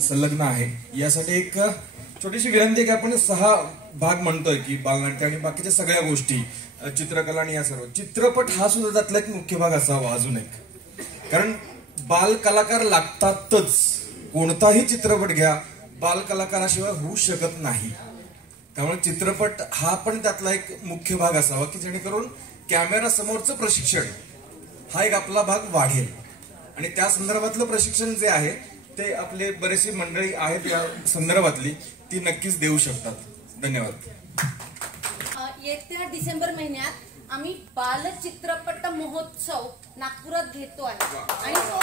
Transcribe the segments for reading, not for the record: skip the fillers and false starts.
संलग्न आहे. यासाठी एक छोटीशी विनंती आहे की आपण 6 भाग म्हणतोय की बालनाट्य आणि बाकीच्या सगळ्या गोष्टी, चित्रकला आणि या सर्व. चित्रपट हा सुद्धा त्यातला एक मुख्य भाग असावा अजून एक. कारण बाल कलाकार लागतातच. कोणताही चित्रपट घ्या, बाल कलाकाराशिवाय होऊ शकत नाही. त्यामुळे चित्रपट हा पण त्यातला एक मुख्य भाग असावा की जेणेकरून कॅमेरा समोरचं प्रशिक्षण हा एक आपला भाग वाढेल. आणि त्या संदर्भातलं प्रशिक्षण जे आहे ते आपले बरेचशी मंडळी आहेत या संदर्भातली, ती नक्कीच देऊ शकतात. धन्यवाद. येत्या डिसेंबर महिन्यात आम्ही बाल चित्रपट महोत्सव नागपुरात घेतो आहे आणि तो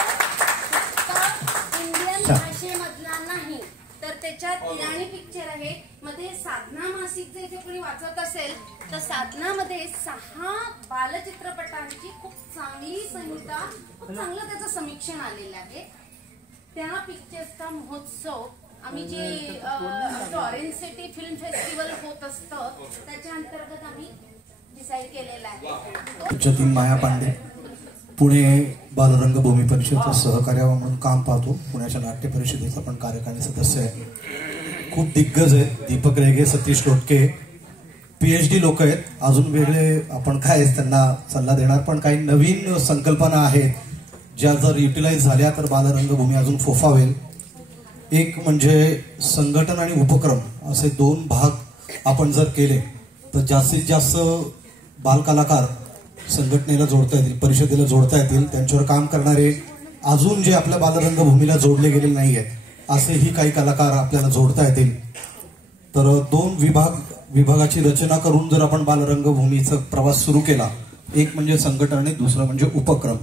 इंडियन भाषेमधला नाही तर त्याच्यात इराणी पिक्चर आहे. मध्ये साधना मासिक जर कोणी वाचत असेल तर साधनामध्ये 6 बालचित्रपटांची खूप चांगली संहिता, खूप चांगलं त्याचं समीक्षण आलेलं आहे. त्या पिक्चर्सचा महोत्सव आम्ही जे ऑरेंज सिटी फिल्म फेस्टिवल होत असतं त्याच्या अंतर्गत आम्ही डिसाईड केलेला आहे. जतीन माया पांडे, पुणे बालरंगभूमी परिषदेचा सहकार्य म्हणून काम पाहतो. पुण्याच्या नाट्य परिषदेचा पण कार्यकारी सदस्य आहे. खूप दिग्गज आहेत. दीपक रेगे, सतीश लोटके PhD लोक आहेत. अजून वेगळे आपण काय त्यांना सल्ला देणार, पण काही नवीन संकल्पना आहेत ज्या जर युटिलाइज झाल्या तर बालरंगभूमी अजून फोफावेल. एक म्हणजे संघटन आणि उपक्रम असे 2 भाग आपण जर केले तर जास्तीत जास्त बालकलाकार संघटनेला जोडता येतील, परिषदेला जोडता येतील. त्यांच्यावर काम करणारे अजून जे आपल्या बालरंगभूमीला जोडले गेलेले नाही आहेत असेही काही कलाकार आपल्याला जोडता येतील. तर 2 विभागाची रचना करून जर आपण बालरंगभूमीचा प्रवास सुरू केला, एक म्हणजे संघटन आणि दुसरं म्हणजे उपक्रम,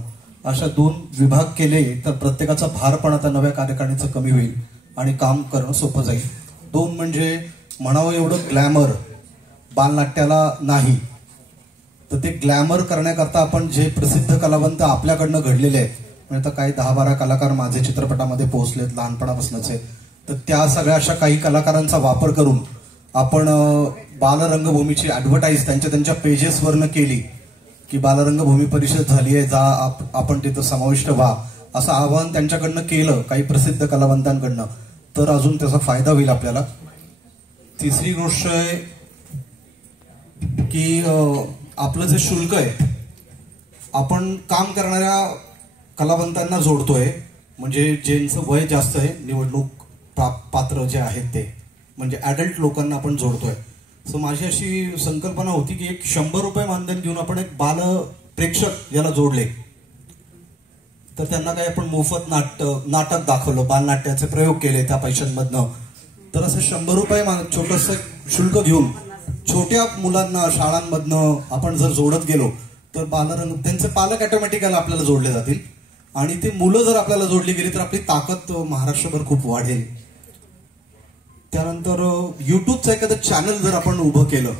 अशा 2 विभाग केले तर प्रत्येकाचा भार पण आता नव्या कार्यकारिणीचं कमी होईल आणि काम करणं सोपं जाईल. 2 म्हणजे म्हणावं एवढं ग्लॅमर बालनाट्याला नाही, तर ते ग्लॅमर करण्याकरता आपण जे प्रसिद्ध कलावंत आपल्याकडनं घडलेले आहेत, म्हणजे आता काही 10-12 कलाकार माझे चित्रपटामध्ये पोहोचलेत लहानपणापासूनच, तर त्या सगळ्या अशा काही कलाकारांचा वापर करून आपण बालरंगभूमीची ऍडव्हर्टाईज त्यांच्या पेजेसवरनं केली की बालरंगभूमी परिषद झाली आहे, जा आपण तिथं समाविष्ट व्हा, असं आवाहन त्यांच्याकडनं केलं काही प्रसिद्ध कलावंतांकडनं, तर अजून त्याचा फायदा होईल आपल्याला. तिसरी गोष्ट आहे की आपलं जे शुल्क आहे आपण काम करणाऱ्या कलावंतांना जोडतोय, म्हणजे ज्यांचं वय जास्त आहे, निवडणूक पात्र जे आहेत ते, म्हणजे ऍडल्ट लोकांना आपण जोडतोय. सो माझी अशी संकल्पना होती की एक 100 रुपये मानधन घेऊन आपण एक बाल प्रेक्षक याला जोडले तर त्यांना काही आपण मोफत नाटक दाखवलं, बालनाट्याचे प्रयोग केले त्या पैशांमधनं, तर असं 100 रुपये छोटस शुल्क घेऊन छोट्या मुलांना शाळांमधनं आपण जर जोडत गेलो तर बालरंग त्यांचे पालक ऑटोमॅटिकली आपल्याला जोडले जातील आणि ते मुलं जर आपल्याला जोडली गेली तर आपली ताकद महाराष्ट्रभर खूप वाढेल. त्यानंतर युट्यूबचं एखादं चॅनल जर आपण उभं केलं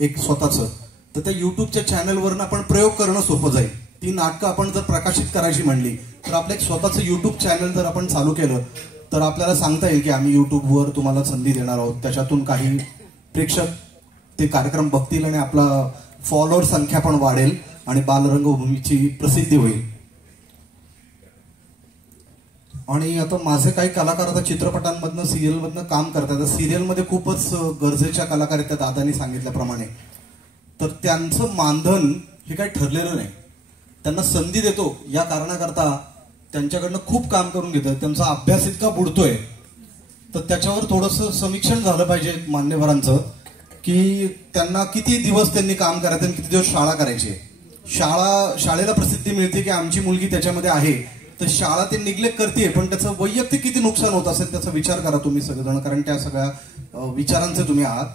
एक स्वतःचं, तर त्या युट्यूबच्या चॅनलवरनं आपण प्रयोग करणं सोपं जाईल. ती नाटकं आपण जर प्रकाशित करायची म्हणली तर आपलं एक स्वतःचं युट्यूब चॅनल जर आपण चालू केलं तर आपल्याला सांगता येईल की आम्ही युट्यूबवर तुम्हाला संधी देणार आहोत. त्याच्यातून काही प्रेक्षक ते कार्यक्रम बघतील आणि आपला फॉलोअर संख्या पण वाढेल आणि बालरंगभूमीची प्रसिद्धी होईल. आणि आता माझे काही कलाकार आता चित्रपटांमधनं सिरियलमधनं काम करतात. सिरियलमध्ये खूपच गरजेच्या कलाकार आहेत त्या दादांनी सांगितल्याप्रमाणे, तर त्यांचं मानधन हे काही ठरलेलं नाही. त्यांना संधी देतो या कारणाकरता त्यांच्याकडनं खूप काम करून घेतात. त्यांचा अभ्यास इतका बुडतोय तर त्याच्यावर थोडंसं समीक्षण झालं पाहिजे मान्यवरांचं की त्यांना किती दिवस त्यांनी काम करायचं आणि किती दिवस शाळा करायची. शाळेला प्रसिद्धी मिळते की आमची मुलगी त्याच्यामध्ये आहे, तर शाळा ते निग्लेक्ट करते, पण त्याचं वैयक्तिक किती नुकसान होत असेल त्याचा विचार करा तुम्ही सगळेजण, कारण त्या सगळ्या विचारांचे तुम्ही आहात.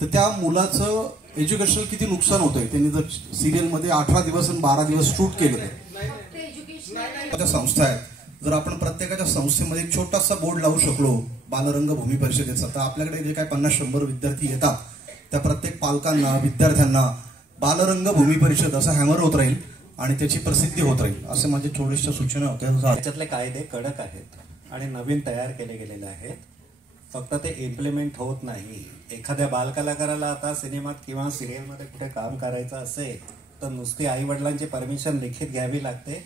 तर त्या मुलाचं एज्युकेशनल किती नुकसान होतंय. त्यांनी जर सिरियलमध्ये 18 दिवस आणि 12 दिवस शूट केलं. संस्था आहेत, जर आपण प्रत्येकाच्या संस्थेमध्ये एक छोटासा बोर्ड लावू शकलो बालरंगभूमी परिषदेचा, तर आपल्याकडे जे काही 50-100 विद्यार्थी येतात त्या प्रत्येक पालकांना, विद्यार्थ्यांना बालरंगभूमी परिषद असं हॅमर होत राहील आणि त्याची प्रसिद्धी होत राहील. असे माझे थोड्याशा सूचना होत्या. त्याच्यातले कायदे कडक आहेत आणि नवीन तयार केले गेलेले आहेत, फक्त ते इम्प्लिमेंट होत नाही. एखाद्या बालकलाकाराला आता सिनेमात किंवा सिरियलमध्ये कुठे काम करायचं असेल तर नुसती आई वडिलांची परमिशन लिखित घ्यावी लागते,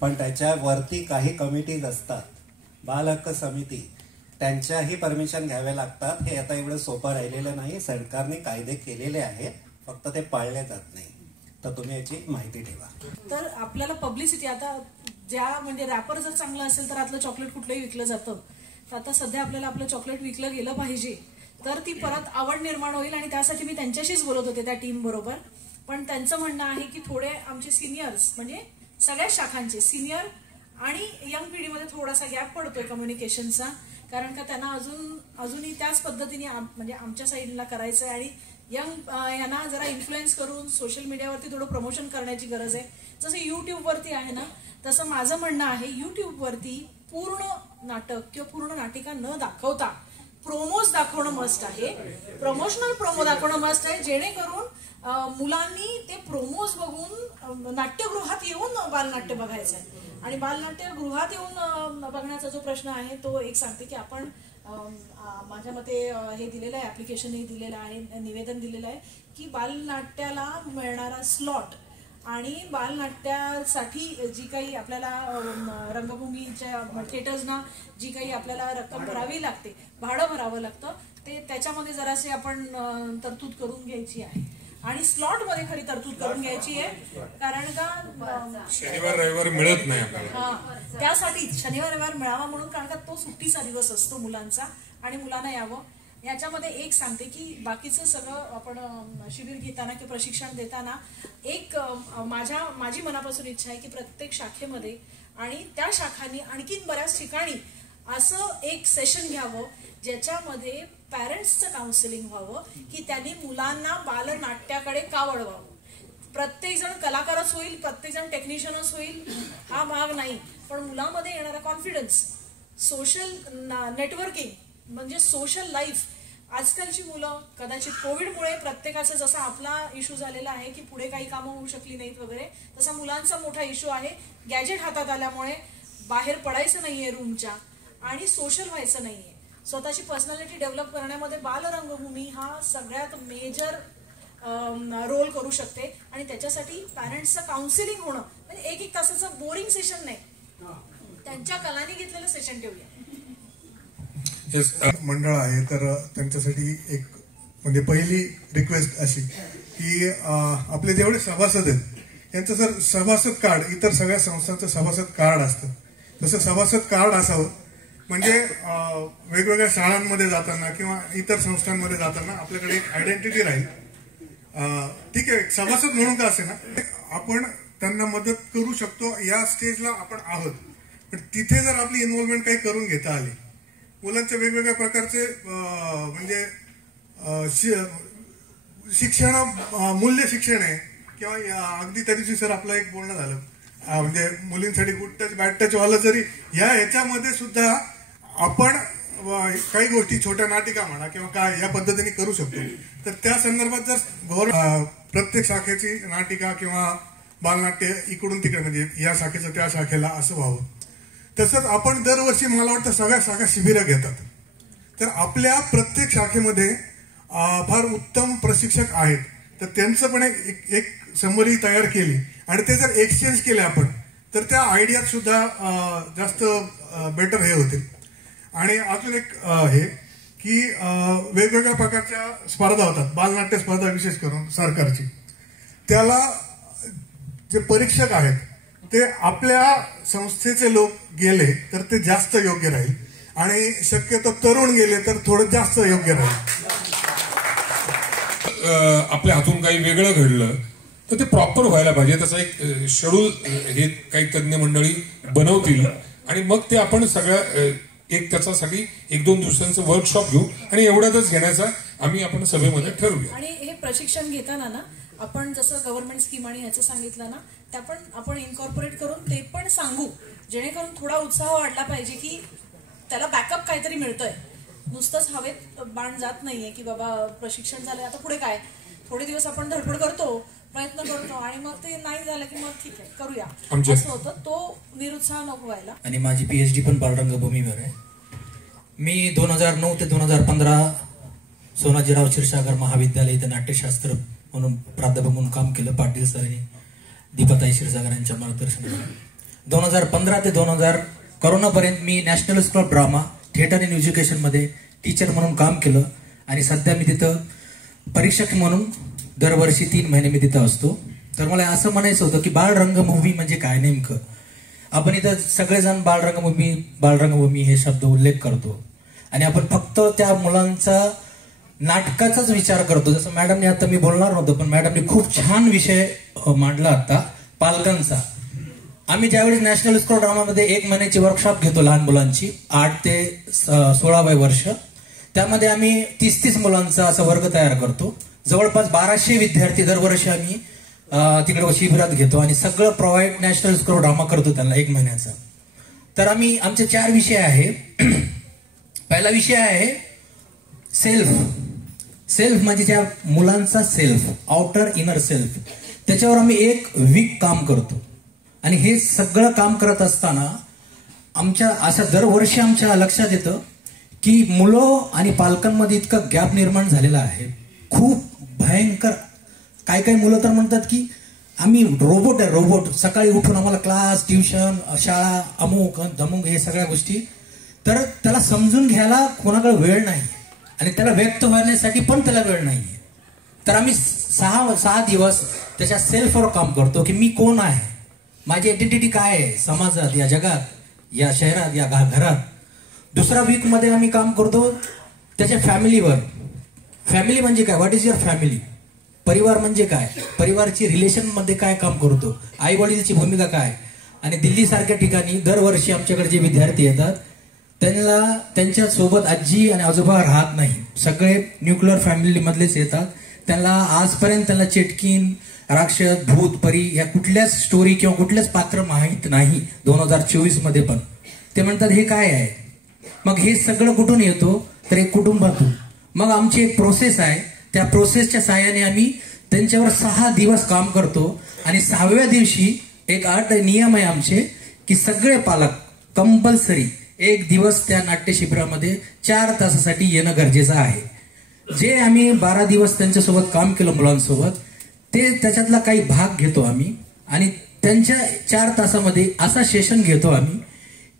पण त्याच्यावरती काही कमिटीज असतात, बाल हक्क समिती, त्यांच्याही परमिशन घ्यावे लागतात. हे आता एवढं सोपं राहिलेलं नाही. सरकारने कायदे केलेले आहेत, फक्त ते पाळले जात नाही. तर तुम्ही याची माहिती ठेवा. तर आपल्याला पब्लिसिटी आता म्हणजे रॅपर जर चांगलं असेल तर आतलं चॉकलेट कुठलंही विकलं जातं. तर आता सध्या आपल्याला आपलं चॉकलेट विकलं गेलं पाहिजे, तर ती परत आवड निर्माण होईल. आणि त्यासाठी मी त्यांच्याशीच बोलत होते त्या टीम बरोबर. पण त्यांचं म्हणणं आहे की थोडे आमचे सिनियर्स म्हणजे सगळ्याच शाखांचे सिनियर आणि यंग पिढीमध्ये थोडासा गॅप पडतोय कम्युनिकेशनचा. कारण का त्यांना अजूनही त्याच पद्धतीने म्हणजे आमच्या साईडला करायचं आहे. आणि यंग यांना जरा इन्फ्लुएन्स करून सोशल मीडियावरती थोडं प्रमोशन करण्याची गरज आहे. जसं युट्यूबवरती आहे ना, तसं माझं म्हणणं आहे युट्यूबवरती पूर्ण नाटक किंवा पूर्ण नाटिका न दाखवता प्रोमोज दाखवणं मस्ट आहे. प्रमोशनल प्रोमो दाखवणं मस्ट आहे, जेणेकरून मुलांनी ते प्रोमोज बघून नाट्यगृहात येऊन बालनाट्य बघायचं आहे. आणि बालनाट्यगृहात येऊन बघण्याचा जो प्रश्न आहे तो एक सांगते की आपण माझ्या मते हे दिलेलं आहे, ऍप्लिकेशनही दिलेलं आहे, निवेदन दिलेलं आहे की बालनाट्याला मिळणारा स्लॉट आणि बालनाट्यासाठी जी काही आपल्याला रंगभूमीच्या थिएटर्सना जी काही आपल्याला रक्कम भरावी लागते, भाडं भरावं लागतं, ते त्याच्यामध्ये जरासे आपण तरतूद करून घ्यायची आहे. आणि स्लॉट मध्ये खरी तरतूद करून घ्यायची आहे. कारण का शनिवार रविवार मिळत नाही आपल्याला, त्यासाठी शनिवार रविवार मिळावा म्हणून. कारण का तो सुट्टीचा दिवस असतो मुलांचा आणि मुलांना यावं. याच्यामध्ये एक सांगते की बाकीचं सगळं आपण शिबिर घेताना किंवा प्रशिक्षण देताना एक माझी मनापासून इच्छा आहे की प्रत्येक शाखेमध्ये आणि त्या शाखांनी आणखीन बऱ्याच ठिकाणी असं एक सेशन घ्यावं ज्याच्यामध्ये पॅरेंट्सचं काउन्सिलिंग व्हावं की त्यांनी मुलांना बालनाट्याकडे का वळवावं. प्रत्येक जण कलाकारच होईल, प्रत्येक जण टेक्निशियनच होईल हा भाग नाही, पण मुलामध्ये येणारा कॉन्फिडन्स, सोशल नेटवर्किंग म्हणजे सोशल लाईफ. आजकालची मुलं कदाचित कोविडमुळे प्रत्येकाचा जसा आपला इश्यू झालेला आहे की पुढे काही कामं होऊ शकली नाहीत वगैरे, तसा मुलांचा मोठा इश्यू आहे. गॅजेट हातात आल्यामुळे बाहेर पडायचं नाहीये रूमच्या आणि सोशल व्हायचं नाहीये. स्वतःची पर्सनॅलिटी डेव्हलप करण्यामध्ये बालरंगभूमी हा सगळ्यात मेजर रोल करू शकते. आणि त्याच्यासाठी पॅरेंट्सचं काउन्सिलिंग होणं म्हणजे एक तासाचं बोरिंग सेशन नाही, त्यांच्या कलानी घेतलेलं सेशन ठेवूया. मंडळ आहे तर त्यांच्यासाठी एक म्हणजे पहिली रिक्वेस्ट अशी की आपले जेवढे सभासद आहेत यांचं जर सभासद कार्ड इतर सगळ्या संस्थांचं सभासद कार्ड असतं तसं सभासद कार्ड असावं. म्हणजे वेगवेगळ्या शाळांमध्ये जाताना किंवा इतर संस्थांमध्ये जाताना आपल्याकडे एक आयडेंटिटी राहील. ठीक आहे, सभासद म्हणून का असे ना आपण त्यांना मदत करू शकतो या स्टेजला आपण आहोत. पण तिथे जर आपली इन्व्हॉल्वमेंट काही करून घेता आली, मुलांच्या वेगवेगळ्या प्रकारचे म्हणजे शिक्षण मूल्य शिक्षण आहे किंवा अगदी त्या दिवशी सर आपलं एक बोलणं झालं म्हणजे मुलींसाठी गुड टच बॅड टच वाला जरी ह्याच्यामध्ये सुद्धा आपण काही गोष्टी छोट्या नाटिका म्हणा किंवा काय या पद्धतीने करू शकतो. तर त्या संदर्भात जर प्रत्येक शाखेची नाटिका किंवा बालनाट्य इकडून तिकडे म्हणजे या शाखेचं त्या शाखेला असं व्हावं. तसंच आपण दरवर्षी मला वाटतं सगळ्या शाखा शिबिरं घेतात. तर आपल्या प्रत्येक शाखेमध्ये फार उत्तम प्रशिक्षक आहेत, तर त्यांचं पण एक समरी तयार केली आणि ते जर एक्सचेंज केले आपण तर त्या आयडियात सुद्धा जास्त बेटर हे होते. आणि अजून एक हे की वेगवेगळ्या प्रकारच्या स्पर्धा होतात, बालनाट्य स्पर्धा विशेष करून सरकारची. त्याला जे परीक्षक आहेत ते आपल्या संस्थेचे लोक गेले तर ते जास्त योग्य राहील आणि शक्यतो तरुण गेले तर थोडं जास्त योग्य राहील. आपल्या हातून काही वेगळं घडलं तर ते प्रॉपर व्हायला पाहिजे. तसा एक शेड्यूल हे काही तज्ञ मंडळी बनवतील आणि मग ते आपण सगळं एक त्याच्यासाठी 1-2 दिवसांचं वर्कशॉप घेऊ आणि एवढ्यातच घेण्याचा आपण सभेमध्ये ठरवूया. आणि हे प्रशिक्षण घेताना ना आपण जसं गव्हर्नमेंट स्कीम आणि ह्याचं सांगितलं ना त्या पण आपण इन्कॉर्पोरेट करून ते पण सांगू, जेणेकरून थोडा उत्साह वाढला पाहिजे की त्याला बॅकअप काहीतरी मिळतंय. नुसतंच हवेत बाण जात नाहीये की बाबा प्रशिक्षण झालंय आता पुढे काय. थोडे दिवस आपण धडपड करतो, प्रयत्न करतो आणि मग ते नाही झालं की मग ठीक आहे करूया असं होतं. तो निरुत्साह नको व्हायला. आणि माझी PhD पण बालरंगभूमीवर आहे. मी 2009 ते 2015 सोनाजीराव क्षीरसागर महाविद्यालय इथं नाट्यशास्त्र म्हणून प्राध्यापक म्हणून काम केलं. पाटील सर आणि दीपाताई क्षीरसागर यांच्या मार्गदर्शनाखाली 2015 ते 2000 करोनापर्यंत मी national school of drama theatre in एज्युकेशनमध्ये टीचर म्हणून काम केलं आणि सध्या मी तिथं परीक्षक म्हणून दरवर्षी 3 महिने मी तिथं असतो. तर मला असं म्हणायचं होतं की बाळ रंगभूमी म्हणजे काय नेमकं. आपण इथं सगळेजण बालरंगभूमी हे शब्द उल्लेख करतो आणि आपण फक्त त्या मुलांचा नाटकाचाच विचार करतो. जसं मॅडमने आता मी बोलणार नव्हतो पण मॅडमने खूप छान विषय मांडला आता पालकांचा. आम्ही ज्यावेळी नॅशनल स्कूल ड्रामामध्ये 1 महिन्याची वर्कशॉप घेतो लहान मुलांची 8 ते 16 वर्ष, त्यामध्ये आम्ही 30 मुलांचा असा वर्ग तयार करतो. जवळपास 1200 विद्यार्थी दरवर्षी आम्ही तिकडे शिबिरात घेतो आणि सगळं प्रोव्हाइड नॅशनल स्कूल ड्रामा करतो त्यांना 1 महिन्याचा. तर आमचे 4 विषय आहे. पहिला विषय आहे सेल्फ म्हणजे त्या मुलांचा सेल्फ, आउटर इनर सेल्फ, त्याच्यावर आम्ही 1 वीक काम करतो. आणि हे सगळं काम करत असताना दरवर्षी आमच्या लक्षात येतं की मुलं आणि पालकांमध्ये इतका गॅप निर्माण झालेला आहे, खूप भयंकर. काही मुलं तर म्हणतात की आम्ही रोबोट सकाळी उठून आम्हाला क्लास, ट्युशन, शाळा, अमुक धमुक हे सगळ्या गोष्टी. तर त्याला समजून घ्यायला कोणाकडे वेळ नाही आणि त्याला व्यक्त होण्यासाठी पण त्याला वेळ नाहीये. तर आम्ही 6 दिवस त्याच्या सेल्फवर काम करतो की मी कोण आहे, माझी आयडेंटिटी काय आहे समाजात, या जगात, या शहरात, या घरात. दुसरा वीक मध्ये आम्ही काम करतो त्याच्या फॅमिलीवर. फॅमिली म्हणजे काय, व्हॉट इज युअर फॅमिली, परिवार म्हणजे काय, परिवारची रिलेशन मध्ये काय काम करतो, आई वडीलची भूमिका काय. आणि दिल्ली सारख्या ठिकाणी दरवर्षी आमच्याकडे जे विद्यार्थी येतात त्यांच्या सोबत आजी आणि आजोबा राहत नाही, सगळे न्यूक्लिअर फॅमिली मधलेच येतात. त्यांना आजपर्यंत त्यांना चेटकीन, राक्षस, भूत, परी या कुठल्याच स्टोरी किंवा कुठल्याच पात्र माहीत नाही 2024 मध्ये पण. ते म्हणतात हे काय आहे. मग हे सगळं कुठून येतो तर एक कुटुंबातून. मग आमची एक प्रोसेस आहे, त्या प्रोसेसच्या साहाय्याने आम्ही त्यांच्यावर 6 दिवस काम करतो आणि 6व्या दिवशी एक नियम आहे आमचे की सगळे पालक कंपल्सरी 1 दिवस त्या नाट्य शिबिरामध्ये 4 तासासाठी येणं गरजेचं आहे. जे आम्ही 12 दिवस त्यांच्यासोबत काम केलं मुलांसोबत, ते त्याच्यातला काही भाग घेतो आम्ही आणि त्यांच्या 4 तासामध्ये असा सेशन घेतो आम्ही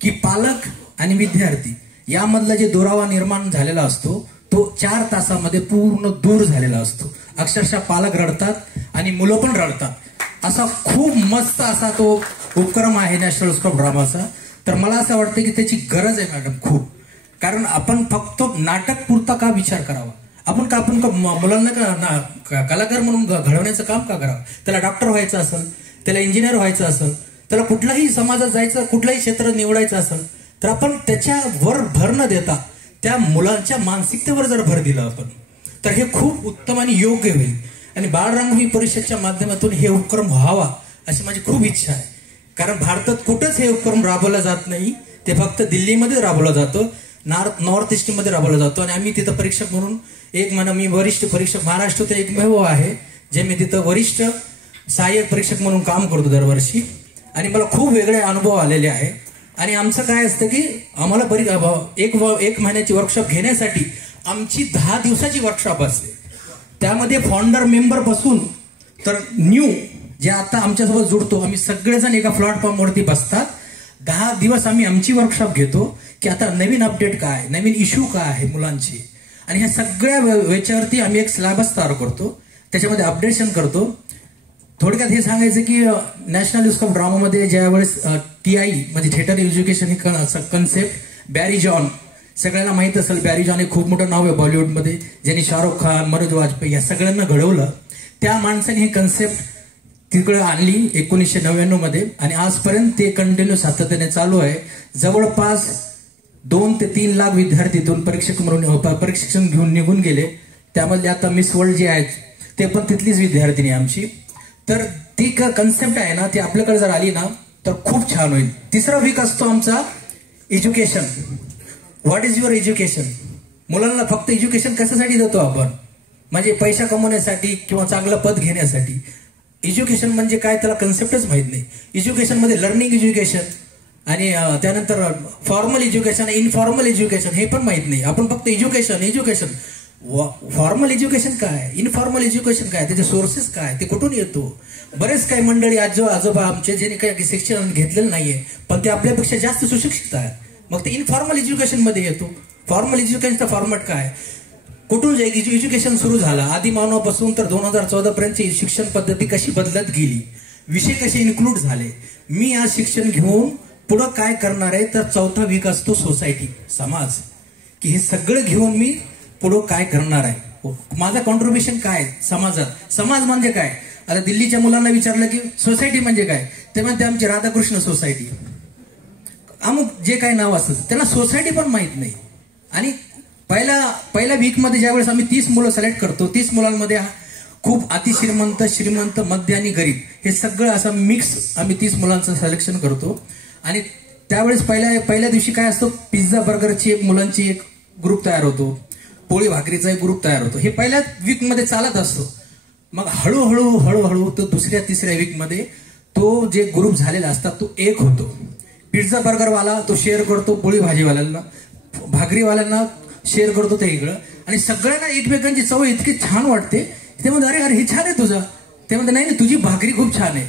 की पालक आणि विद्यार्थी यामधला जे दुरावा निर्माण झालेला असतो तो 4 तासामध्ये पूर्ण दूर झालेला असतो. अक्षरशः पालक रडतात आणि मुलं पण रडतात. असा खूप मस्त असा तो उपक्रम आहे नॅशनल स्कूल ड्रामाचा. तर मला असं वाटतं की त्याची गरज आहे मॅडम खूप. कारण आपण फक्त नाटक पुरता का विचार करावा, आपण मुलांना कलाकार म्हणून घडवण्याचं काम का करावं. त्याला डॉक्टर व्हायचं असेल, त्याला इंजिनियर व्हायचं असेल, त्याला कुठलाही समाजात जायचं, कुठलंही क्षेत्र निवडायचं असेल तर आपण त्याच्यावर भर न देता त्या मुलांच्या मानसिकतेवर जर भर दिला आपण तर हे खूप उत्तम आणि योग्य होईल. आणि बालरंगभूमी परिषदच्या माध्यमातून हे उपक्रम व्हावा अशी माझी खूप इच्छा आहे. कारण भारतात कुठंच हे उपक्रम राबवला जात नाही, ते फक्त दिल्लीमध्ये राबवला जातो, नॉर्थ ईस्ट मध्ये राबवला जातो. आणि आम्ही तिथं परीक्षक म्हणून मी वरिष्ठ परीक्षक महाराष्ट्रात एकमेव आहे जे मी तिथं वरिष्ठ सहाय्यक परीक्षक म्हणून काम करतो दरवर्षी. आणि मला खूप वेगळे अनुभव आलेले आहे. आणि आमचं काय असतं की आम्हाला एक महिन्याची वर्कशॉप घेण्यासाठी आमची 10 दिवसाची वर्कशॉप असते. त्यामध्ये फाउंडर मेंबर पासून तर न्यू जे आता आमच्यासोबत जुडतो आम्ही सगळेजण एका प्लॅटफॉर्मवरती बसतात. 10 दिवस आम्ही आमची वर्कशॉप घेतो की आता नवीन अपडेट काय, नवीन इश्यू काय आहे मुलांची. आणि ह्या सगळ्या याच्यावरती आम्ही एक सिलेबस तयार करतो, त्याच्यामध्ये अपडेशन करतो. थोडक्यात हे सांगायचं की नॅशनल स्कूल ड्रामामध्ये ज्यावेळेस TI म्हणजे थिएटर एज्युकेशन ही कन्सेप्ट बॅरी जॉन, सगळ्यांना माहित असेल बॅरी जॉन हे खूप मोठं नाव आहे बॉलिवूडमध्ये, ज्यांनी शाहरुख खान, मनोज वाजपेयी या सगळ्यांना घडवलं. त्या माणसाने ही कन्सेप्ट तिकडे आणली 1999 मध्ये आणि आजपर्यंत ते कंटिन्यू सातत्याने चालू आहे. जवळपास 2 ते 3 लाख विद्यार्थीतून परीक्षक म्हणून प्रशिक्षण घेऊन निघून गेले. त्यामध्ये आता मिस वर्ल्ड जे आहेत ते पण तिथलीच विद्यार्थिनी आमची. तर ती कन्सेप्ट आहे ना ती आपल्याकडे जर आली ना तर खूप छान होईल. 3रा वीक असतो आमचा education. What is your education. मुलांना फक्त एज्युकेशन कशासाठी देतो आपण, म्हणजे पैसा कमवण्यासाठी किंवा चांगलं पद घेण्यासाठी. एज्युकेशन म्हणजे काय त्याला कन्सेप्टच माहित नाही. एज्युकेशन मध्ये लर्निंग एज्युकेशन आणि त्यानंतर फॉर्मल एज्युकेशन, इनफॉर्मल एज्युकेशन हे पण माहित नाही. आपण फक्त एज्युकेशन. फॉर्मल एज्युकेशन काय, इनफॉर्मल एज्युकेशन काय, त्याचे सोर्सेस काय, ते कुठून येतो. बरेच काही मंडळी आजोबा आमचे ज्यांनी काही शिक्षण घेतलेलं नाहीये पण ते आपल्यापेक्षा जास्त सुशिक्षित आहेत. मग ते इनफॉर्मल एज्युकेशन मध्ये येतो. फॉर्मल एज्युकेशनचा फॉर्मॅट काय, कुठून एज्युकेशन सुरू झालं आदिमानवापासून तर 2014 पर्यंतची शिक्षण पद्धती कशी बदलत गेली, विषय कसे इन्क्लूड झाले. मी आज शिक्षण घेऊन पुढं काय करणार आहे तर चौथा वीक असतो सोसायटी, समाज, की हे सगळं घेऊन मी पुढं काय करणार आहे, माझा कॉन्ट्रीब्युशन काय समाजात. समाज म्हणजे काय, आता दिल्लीच्या मुलांना विचारलं की सोसायटी म्हणजे काय, ते म्हणते आमची राधाकृष्ण सोसायटी, अमुक जे काही नाव असतं त्यांना सोसायटी पण माहित नाही. आणि पहिल्या वीकमध्ये ज्यावेळेस आम्ही 30 मुलं सिलेक्ट करतो, 30 मुलांमध्ये खूप अतिश्रीमंत, श्रीमंत, मध्य आणि गरीब हे सगळं असं मिक्स आम्ही 30 मुलांचं सिलेक्शन करतो. आणि त्यावेळेस पहिल्या दिवशी काय असतं, पिझ्झा बर्गरची मुलांची एक ग्रुप तयार होतो, पोळी भाकरीचा एक ग्रुप तयार होतो. हे पहिल्या वीकमध्ये चालत असतो. मग हळूहळू तो दुसऱ्या तिसऱ्या वीकमध्ये तो जे ग्रुप झालेला असतात तो एक होतो. पिझ्झा बर्गरवाला तो शेअर करतो पोळी भाजीवाल्यांना, भाकरीवाल्यांना शेअर करतो ते वेगळं, आणि सगळ्यांना एकमेकांची चव इतकी छान वाटते. ते म्हणतात अरे हे छान आहे तुझं, ते म्हणतात नाही तुझी भाकरी खूप छान आहे.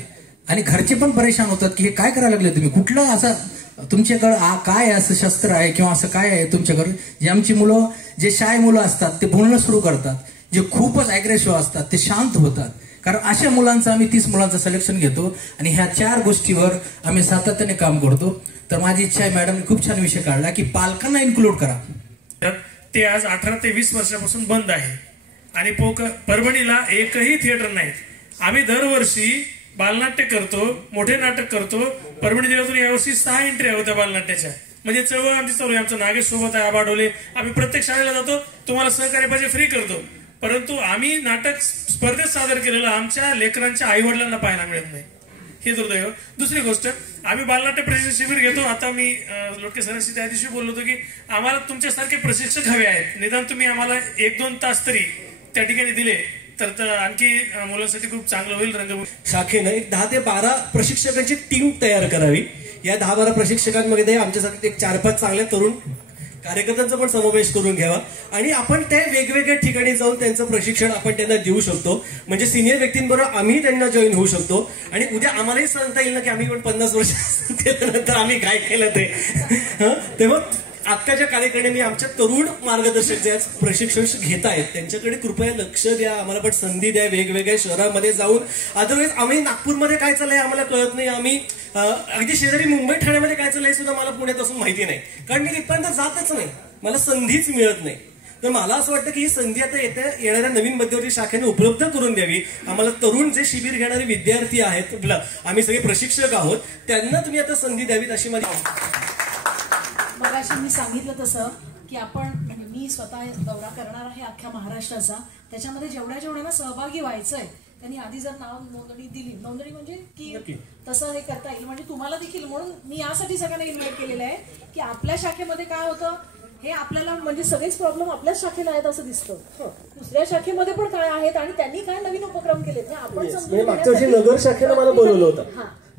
आणि घरचे पण परेशान होतात की हे काय करायला लागले तुम्ही, कुठलं असं तुमच्याकडं काय असं शस्त्र आहे किंवा असं काय आहे तुमच्याकडे. जे आमची मुलं जे शाय मुलं असतात ते बोलणं सुरू करतात, जे खूपच अग्रेसिव्ह असतात ते शांत होतात. कारण अशा मुलांचं आम्ही 30 मुलांचं सिलेक्शन घेतो आणि ह्या 4 गोष्टीवर आम्ही सातत्याने काम करतो. तर माझी इच्छा आहे, मॅडमने खूप छान विषय काढला की पालकांना इन्क्लूड करा. ते आज 18 ते 20 वर्षापासून बंद आहे आणि परभणीला एकही थिएटर नाही. आम्ही दरवर्षी बालनाट्य करतो, मोठे नाटक करतो. परभणी जिल्ह्यातून यावर्षी 6 एंट्री होत्या बालनाट्याच्या. म्हणजे चळवळ आमची चालू आहे. आमचं नागेश सोबत आहे, आबाडोले. आम्ही प्रत्येक शाळेला जातो, तुम्हाला सहकार्य पाहिजे फ्री करतो. परंतु आम्ही नाटक स्पर्धेत सादर केलेलं आमच्या लेकरांच्या आई वडिलांना पाहायला मिळत नाही, हे दुर्दैव. दुसरी गोष्ट, आम्ही बालनाट्य प्रशिक्षण शिबिर घेतो. आता मी लोटके सरांशी त्या दिवशी बोललो होतो की आम्हाला तुमच्यासारखे प्रशिक्षक हवे आहेत. निदान तुम्ही आम्हाला 1-2 तास तरी त्या ठिकाणी दिले तर आणखी मुलांसाठी खूप चांगलं होईल. रंगभूमी शाखेनं एक 10 ते 12 प्रशिक्षकांची टीम तयार करावी. या 10-12 प्रशिक्षकांमध्ये आमच्यासाठी एक 4-5 चांगले तरुण कार्यकर्त्यांचा पण समावेश करून घ्यावा आणि आपण त्या वेगवेगळ्या ठिकाणी जाऊन त्यांचं प्रशिक्षण आपण त्यांना देऊ शकतो. म्हणजे सिनियर व्यक्तींबरोबर आम्ही त्यांना जॉईन होऊ शकतो आणि उद्या आम्हालाही सांगता येईल ना की आम्ही पण 50 वर्ष केल्यानंतर आम्ही काय केलं ते. तेव्हा आत्ताच्या कार्यकारिणीने आमच्या तरुण मार्गदर्शक जे प्रशिक्षण घेत आहेत त्यांच्याकडे कृपया लक्ष द्या, आम्हाला पण संधी द्या. वेगवेगळ्या शहरामध्ये जाऊन, अदरवाईज आम्ही नागपूरमध्ये काय चाललंय आम्हाला कळत नाही, आम्ही अगदी शेजारी मुंबई ठाण्यामध्ये काय चाललंय सुद्धा मला पुण्यात असून माहिती नाही, कारण मी तिथपर्यंत जातच नाही, मला संधीच मिळत नाही. तर मला असं वाटतं की ही संधी आता येणाऱ्या नवीन मध्यवर्ती शाखेने उपलब्ध करून द्यावी. आम्हाला तरुण जे शिबिर घेणारे विद्यार्थी आहेत, आम्ही सगळे प्रशिक्षक आहोत, त्यांना तुम्ही आता संधी द्यावीत अशी माझी. मगाशी मी सांगितलं तसं की आपण, म्हणजे मी स्वतः दौरा करणार आहे अख्ख्या महाराष्ट्राचा. त्याच्यामध्ये जेवढ्यांना सहभागी व्हायचंय त्यांनी आधी जर नाव नोंदणी दिली, नोंदणी म्हणजे की तसं हे करता येईल, म्हणजे तुम्हाला देखील. म्हणून मी यासाठी सगळ्यांना इन्व्हाइट केलेलं आहे की आपल्या शाखेमध्ये काय होतं हे आपल्याला, म्हणजे सगळेच प्रॉब्लेम आपल्याच शाखेला आहेत असं दिसतं. दुसऱ्या शाखेमध्ये पण काय आहेत आणि त्यांनी काय नवीन उपक्रम केलेत आपण समजून. मागच्या वर्षी नगर शाखेनं मला बोलवलं होतं,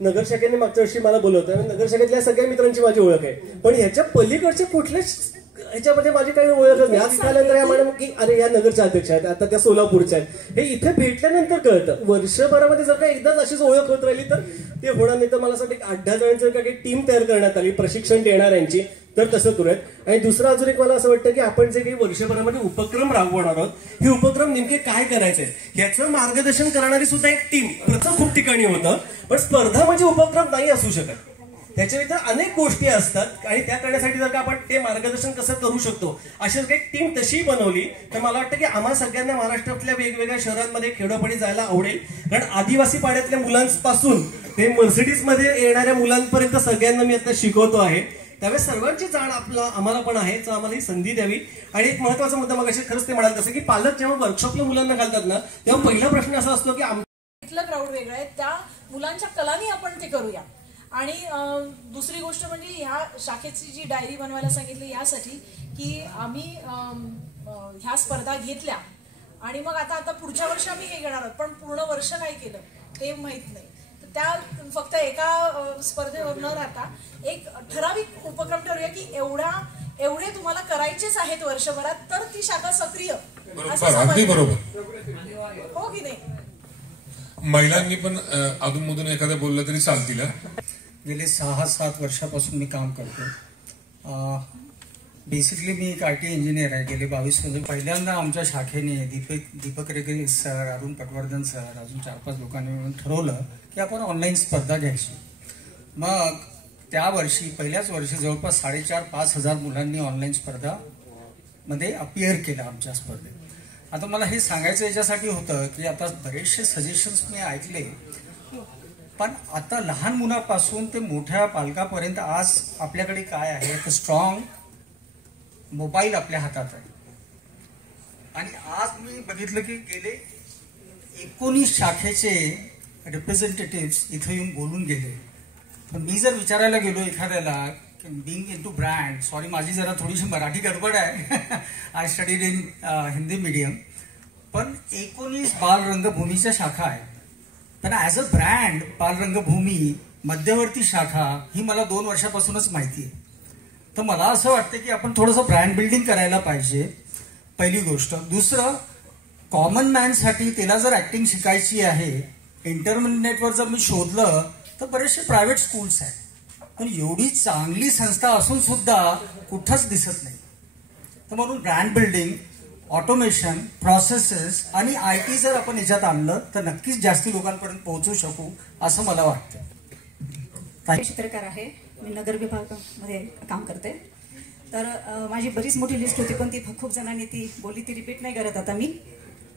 नगर शाखेने मागच्या वर्षी मला बोलवलं होतं. नगर शाखेतल्या सगळ्या मित्रांची माझी ओळख आहे, पण ह्याच्या पलीकडचे कुठलेच ह्याच्यामध्ये माझी काही ओळखच नाही. आज इथल्यानंतर या मॅडम की अरे या नगरच्या अध्यक्ष आहेत, आता त्या सोलापूरच्या आहेत, हे इथे भेटल्यानंतर कळतं. वर्षभरामध्ये जर का एकदाच अशीच ओळख होत राहिली तर ते होणार नाही. तर मला असं 8-10 जणांचं काही टीम तयार करण्यात आली प्रशिक्षण देणाऱ्यांची, तर तसं करूयात. आणि दुसरं अजून एक मला असं वाटतं की आपण जे काही वर्षभरामध्ये उपक्रम राबवणार आहोत, हे उपक्रम नेमके काय करायचे ह्याचं मार्गदर्शन करणारी सुद्धा एक टीम प्रथम खूप ठिकाणी होतं. पण स्पर्धा म्हणजे उपक्रम नाही असू शकत, त्याच्या इतर अनेक गोष्टी असतात आणि त्या करण्यासाठी जर का आपण ते मार्गदर्शन कसं करू शकतो अशी काही टीम तशी बनवली तर मला वाटतं की आम्हाला सगळ्यांना महाराष्ट्रातल्या वेगवेगळ्या शहरांमध्ये खेडोपाडी जायला आवडेल. कारण आदिवासी पाड्यातल्या मुलांपासून ते मर्सिडीज मध्ये येणाऱ्या मुलांपर्यंत सगळ्यांना मी आता शिकवतो आहे. त्यावेळेस सर्वांची जाण आम्हाला पण आहे, तर आम्हाला ही संधी द्यावी. आणि एक महत्वाचा मुद्दा मग खरंच ते म्हणाल तसं की पालक जेव्हा वर्कशॉपला मुलांना घालतात ना, तेव्हा पहिला प्रश्न असा असतो की इथलं क्राऊड वेगळं आहे, त्या मुलांच्या कलानी आपण ते करूया. आणि दुसरी गोष्ट म्हणजे ह्या शाखेची जी डायरी बनवायला सांगितली यासाठी की आम्ही ह्या स्पर्धा घेतल्या आणि मग आता पुढच्या वर्षी आम्ही हे घेणार आहोत, पण पूर्ण वर्ष काय केलं ते माहित नाही. तर त्या फक्त एका स्पर्धेवर न राहता एक ठराविक उपक्रम ठरूया की एवढे तुम्हाला करायचेच आहेत वर्षभरात, तर ती शाखा सक्रिय. अगदी बरोबर हो की नाही. महिलांनी पण अधूनमधून एखाद्या बोललं तरी चालतील. गेले 6-7 वर्षापासून मी काम करतो. बेसिकली मी एक IT इंजिनियर आहे. गेले 22 वर्ष पहिल्यांदा आमच्या शाखेने दीपक रेगे सर, अरुण पटवर्धन सर, अजून 4-5 लोकांनी मिळून ठरवलं की आपण ऑनलाईन स्पर्धा घ्यायची. मग त्या वर्षी पहिल्याच वर्षी जवळपास 4,500-5 हजार मुलांनी ऑनलाईन स्पर्धा मध्ये अपियर केलं आमच्या स्पर्धेत. आता मला हे सांगायचं याच्यासाठी होतं की आता बरेचसे सजेशन्स मी ऐकले, पण आता लहान मुलापासून ते मोठ्या पालकापर्यंत आज आपल्याकडे काय आहे तर स्ट्रॉंग मोबाईल आपल्या हातात आहे. आणि आज मी बघितलं की गेले 19 शाखेचे रिप्रेझेंटेटिव्स इथं येऊन बोलून गेले. पण मी जर विचारायला गेलो एखाद्याला being in to brand, sorry माझी जरा थोडीशी मराठी गडबड आहे, I studied in Hindi medium, पण 19 बालरंगभूमीच्या शाखा आहेत. पण ॲज अ ब्रँड बालरंगभूमी मध्यवर्ती शाखा ही मला 2 वर्षापासूनच माहिती आहे. तर मला असं वाटतं की आपण थोडंसं ब्रँड बिल्डिंग करायला पाहिजे, पहिली गोष्ट. दुसरं, कॉमन मॅनसाठी त्याला जर ऍक्टिंग शिकायची आहे, इंटरनेटवर जर मी शोधलं तर बरेचसे प्रायव्हेट स्कूल्स आहेत, पण एवढी चांगली संस्था असून सुद्धा कुठंच दिसत नाही. तर म्हणून ब्रँड बिल्डिंग, ऑटोमेशन, प्रोसेसेस आणि IT जर आपण याच्यात आणलं तर नक्कीच जास्ती लोकांपर्यंत पोहोचू शकू असं मला वाटतं. चित्रकार आहे, मी नगर विभागामध्ये काम करते. तर माझी बरीच मोठी लिस्ट होती, पण ती खूप जणांनी ती बोलली, ती रिपीट नाही करत आता मी.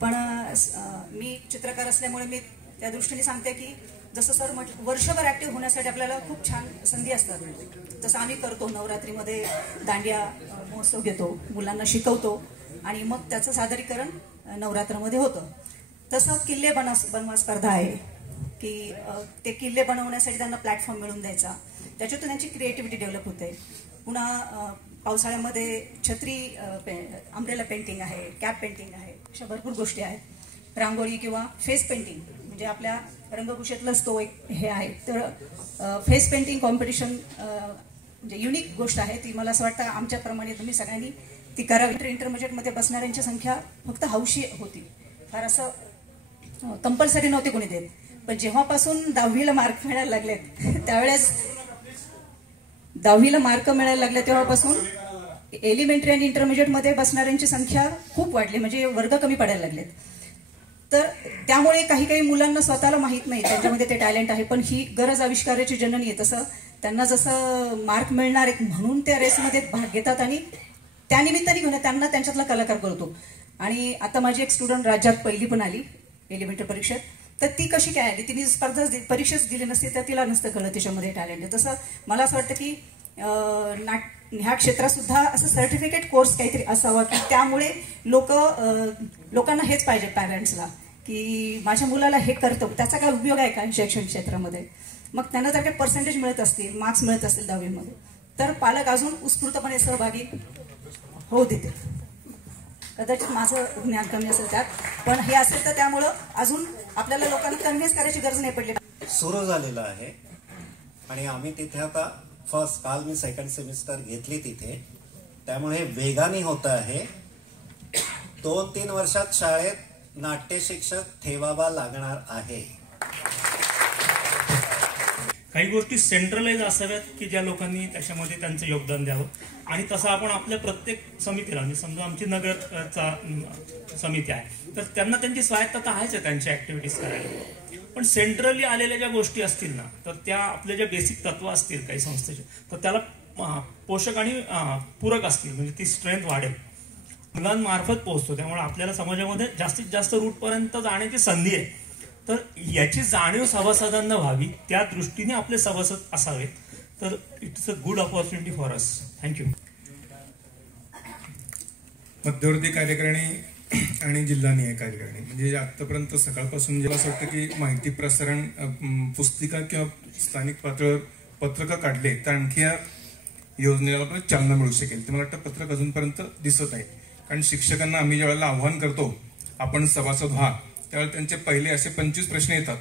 पण मी चित्रकार असल्यामुळे मी त्या दृष्टीने सांगते की जसं सर म्हटलं, वर्षभर ऍक्टिव्ह होण्यासाठी आपल्याला खूप छान संधी असतात. जसं आम्ही करतो, नवरात्रीमध्ये दांडिया महोत्सव घेतो, मुलांना शिकवतो आणि मग त्याचं सादरीकरण नवरात्रामध्ये होतं. तसं किल्ले बनवा स्पर्धा आहे की ते किल्ले बनवण्यासाठी त्यांना प्लॅटफॉर्म मिळवून द्यायचा, त्याच्यातून त्यांची क्रिएटिव्हिटी डेव्हलप होते. पुन्हा पावसाळ्यामध्ये छत्री अम्ब्रेला पेंटिंग आहे, कॅप पेंटिंग आहे, अशा भरपूर गोष्टी आहेत. रांगोळी किंवा फेस पेंटिंग म्हणजे आपल्या रंगभूषेतलंच तो एक हे आहे. तर फेस पेंटिंग कॉम्पिटिशन म्हणजे युनिक गोष्ट आहे ती. मला असं वाटतं आमच्याप्रमाणे तुम्ही सगळ्यांनी ती करावी. इंटरमिजिएटमध्ये बसणाऱ्यांची संख्या फक्त हौशी होती, फार असं कंपल्सरी नव्हती कोणी देत. पण जेव्हापासून 10वीला मार्क मिळायला लागलेत त्यावेळेस 10वीला मार्क मिळायला लागले तेव्हापासून एलिमेंटरी आणि इंटरमिजिएटमध्ये बसणाऱ्यांची संख्या खूप वाढली, म्हणजे वर्ग कमी पडायला लागलेत. तर त्यामुळे काही काही मुलांना स्वतःला माहीत नाही त्यांच्यामध्ये ते टॅलेंट आहे, पण ही गरज आविष्काराची जननी आहे. तसं त्यांना जसं मार्क मिळणार आहेत म्हणून त्या रेसमध्ये भाग घेतात आणि त्यानिमित्ताने घेऊन त्यांना त्यांच्यातला कलाकार करतो. आणि आता माझी एक स्टुडंट राज्यात पहिली पण आली एलिमेंटरी परीक्षेत, तर ती कशी काय आली, तिने परीक्षेच दिली नसती तर तिला नसतं कळलं त्याच्यामध्ये टॅलेंट आहे. तसं मला असं वाटतं की ह्या क्षेत्रात सुद्धा असं सर्टिफिकेट कोर्स काहीतरी असावा की त्यामुळे लोकांना हेच पाहिजे, पॅरेंट्सला, की माझ्या मुलाला हे करतो त्याचा काय उपयोग आहे का शैक्षणिक क्षेत्रामध्ये. मग त्यांना जर काही पर्सेंटेज मिळत असतील, मार्क्स मिळत असतील 10वीमध्ये, तर पालक अजून उत्स्फूर्तपणे सहभागी होऊ देते. कदाचित माझं ज्ञान कमी असेल त्यात, पण हे असेल तर त्यामुळं अजून आपल्याला लोकांना कन्व्हिन्स करायची गरज नाही पडली. सुरू झालेलं आहे आणि आम्ही तिथे आता काल मी 2nd सेमिस्टर घेतली तिथे, त्यामुळे वेगाने होत आहे. 2-3 वर्षात शाळेत नाट्य शिक्षक ठेवावा लागणार आहे. काही गोष्टी सेंट्रलाइज असाव्यात की ज्या लोकांनी त्याच्यामध्ये त्यांचं योगदान द्यावं. आणि तसं आपण आपल्या प्रत्येक समितीला, म्हणजे समजा आमची नगरचा समिती आहे तर त्यांना त्यांची स्वायत्तता आहेच आहे त्यांच्या ऍक्टिव्हिटीज करायला. पण सेंट्रली आलेल्या ज्या गोष्टी असतील ना, तर त्या आपल्या ज्या बेसिक तत्व असतील काही संस्थेचे, तर त्याला पोषक आणि पूरक असतील, म्हणजे ती स्ट्रेंथ वाढेल, मुलांमार्फत पोहोचतो. त्यामुळे आपल्याला समाजामध्ये जास्तीत जास्त रूटपर्यंत जाण्याची संधी आहे. तर याची जाणीव सभासदांना व्हावी, त्या दृष्टीने आपले सभासद असावेत. तर it's a good opportunity for us. Thank you. मध्यवर्ती कार्यकारिणी आणि जिल्हानिहाय कार्यकारिणी म्हणजे आतापर्यंत सकाळपासून मला असं वाटतं की माहिती प्रसारण पुस्तिका किंवा स्थानिक पातळीवर पत्रकं काढले तर आणखी या योजनेला चालना मिळू शकेल. ते मला वाटतं पत्रक अजूनपर्यंत दिसत आहे. कारण शिक्षकांना आम्ही ज्या वेळेला आव्हान करतो आपण सभासद व्हा, त्यावेळेला त्यांचे पहिले असे 25 प्रश्न येतात,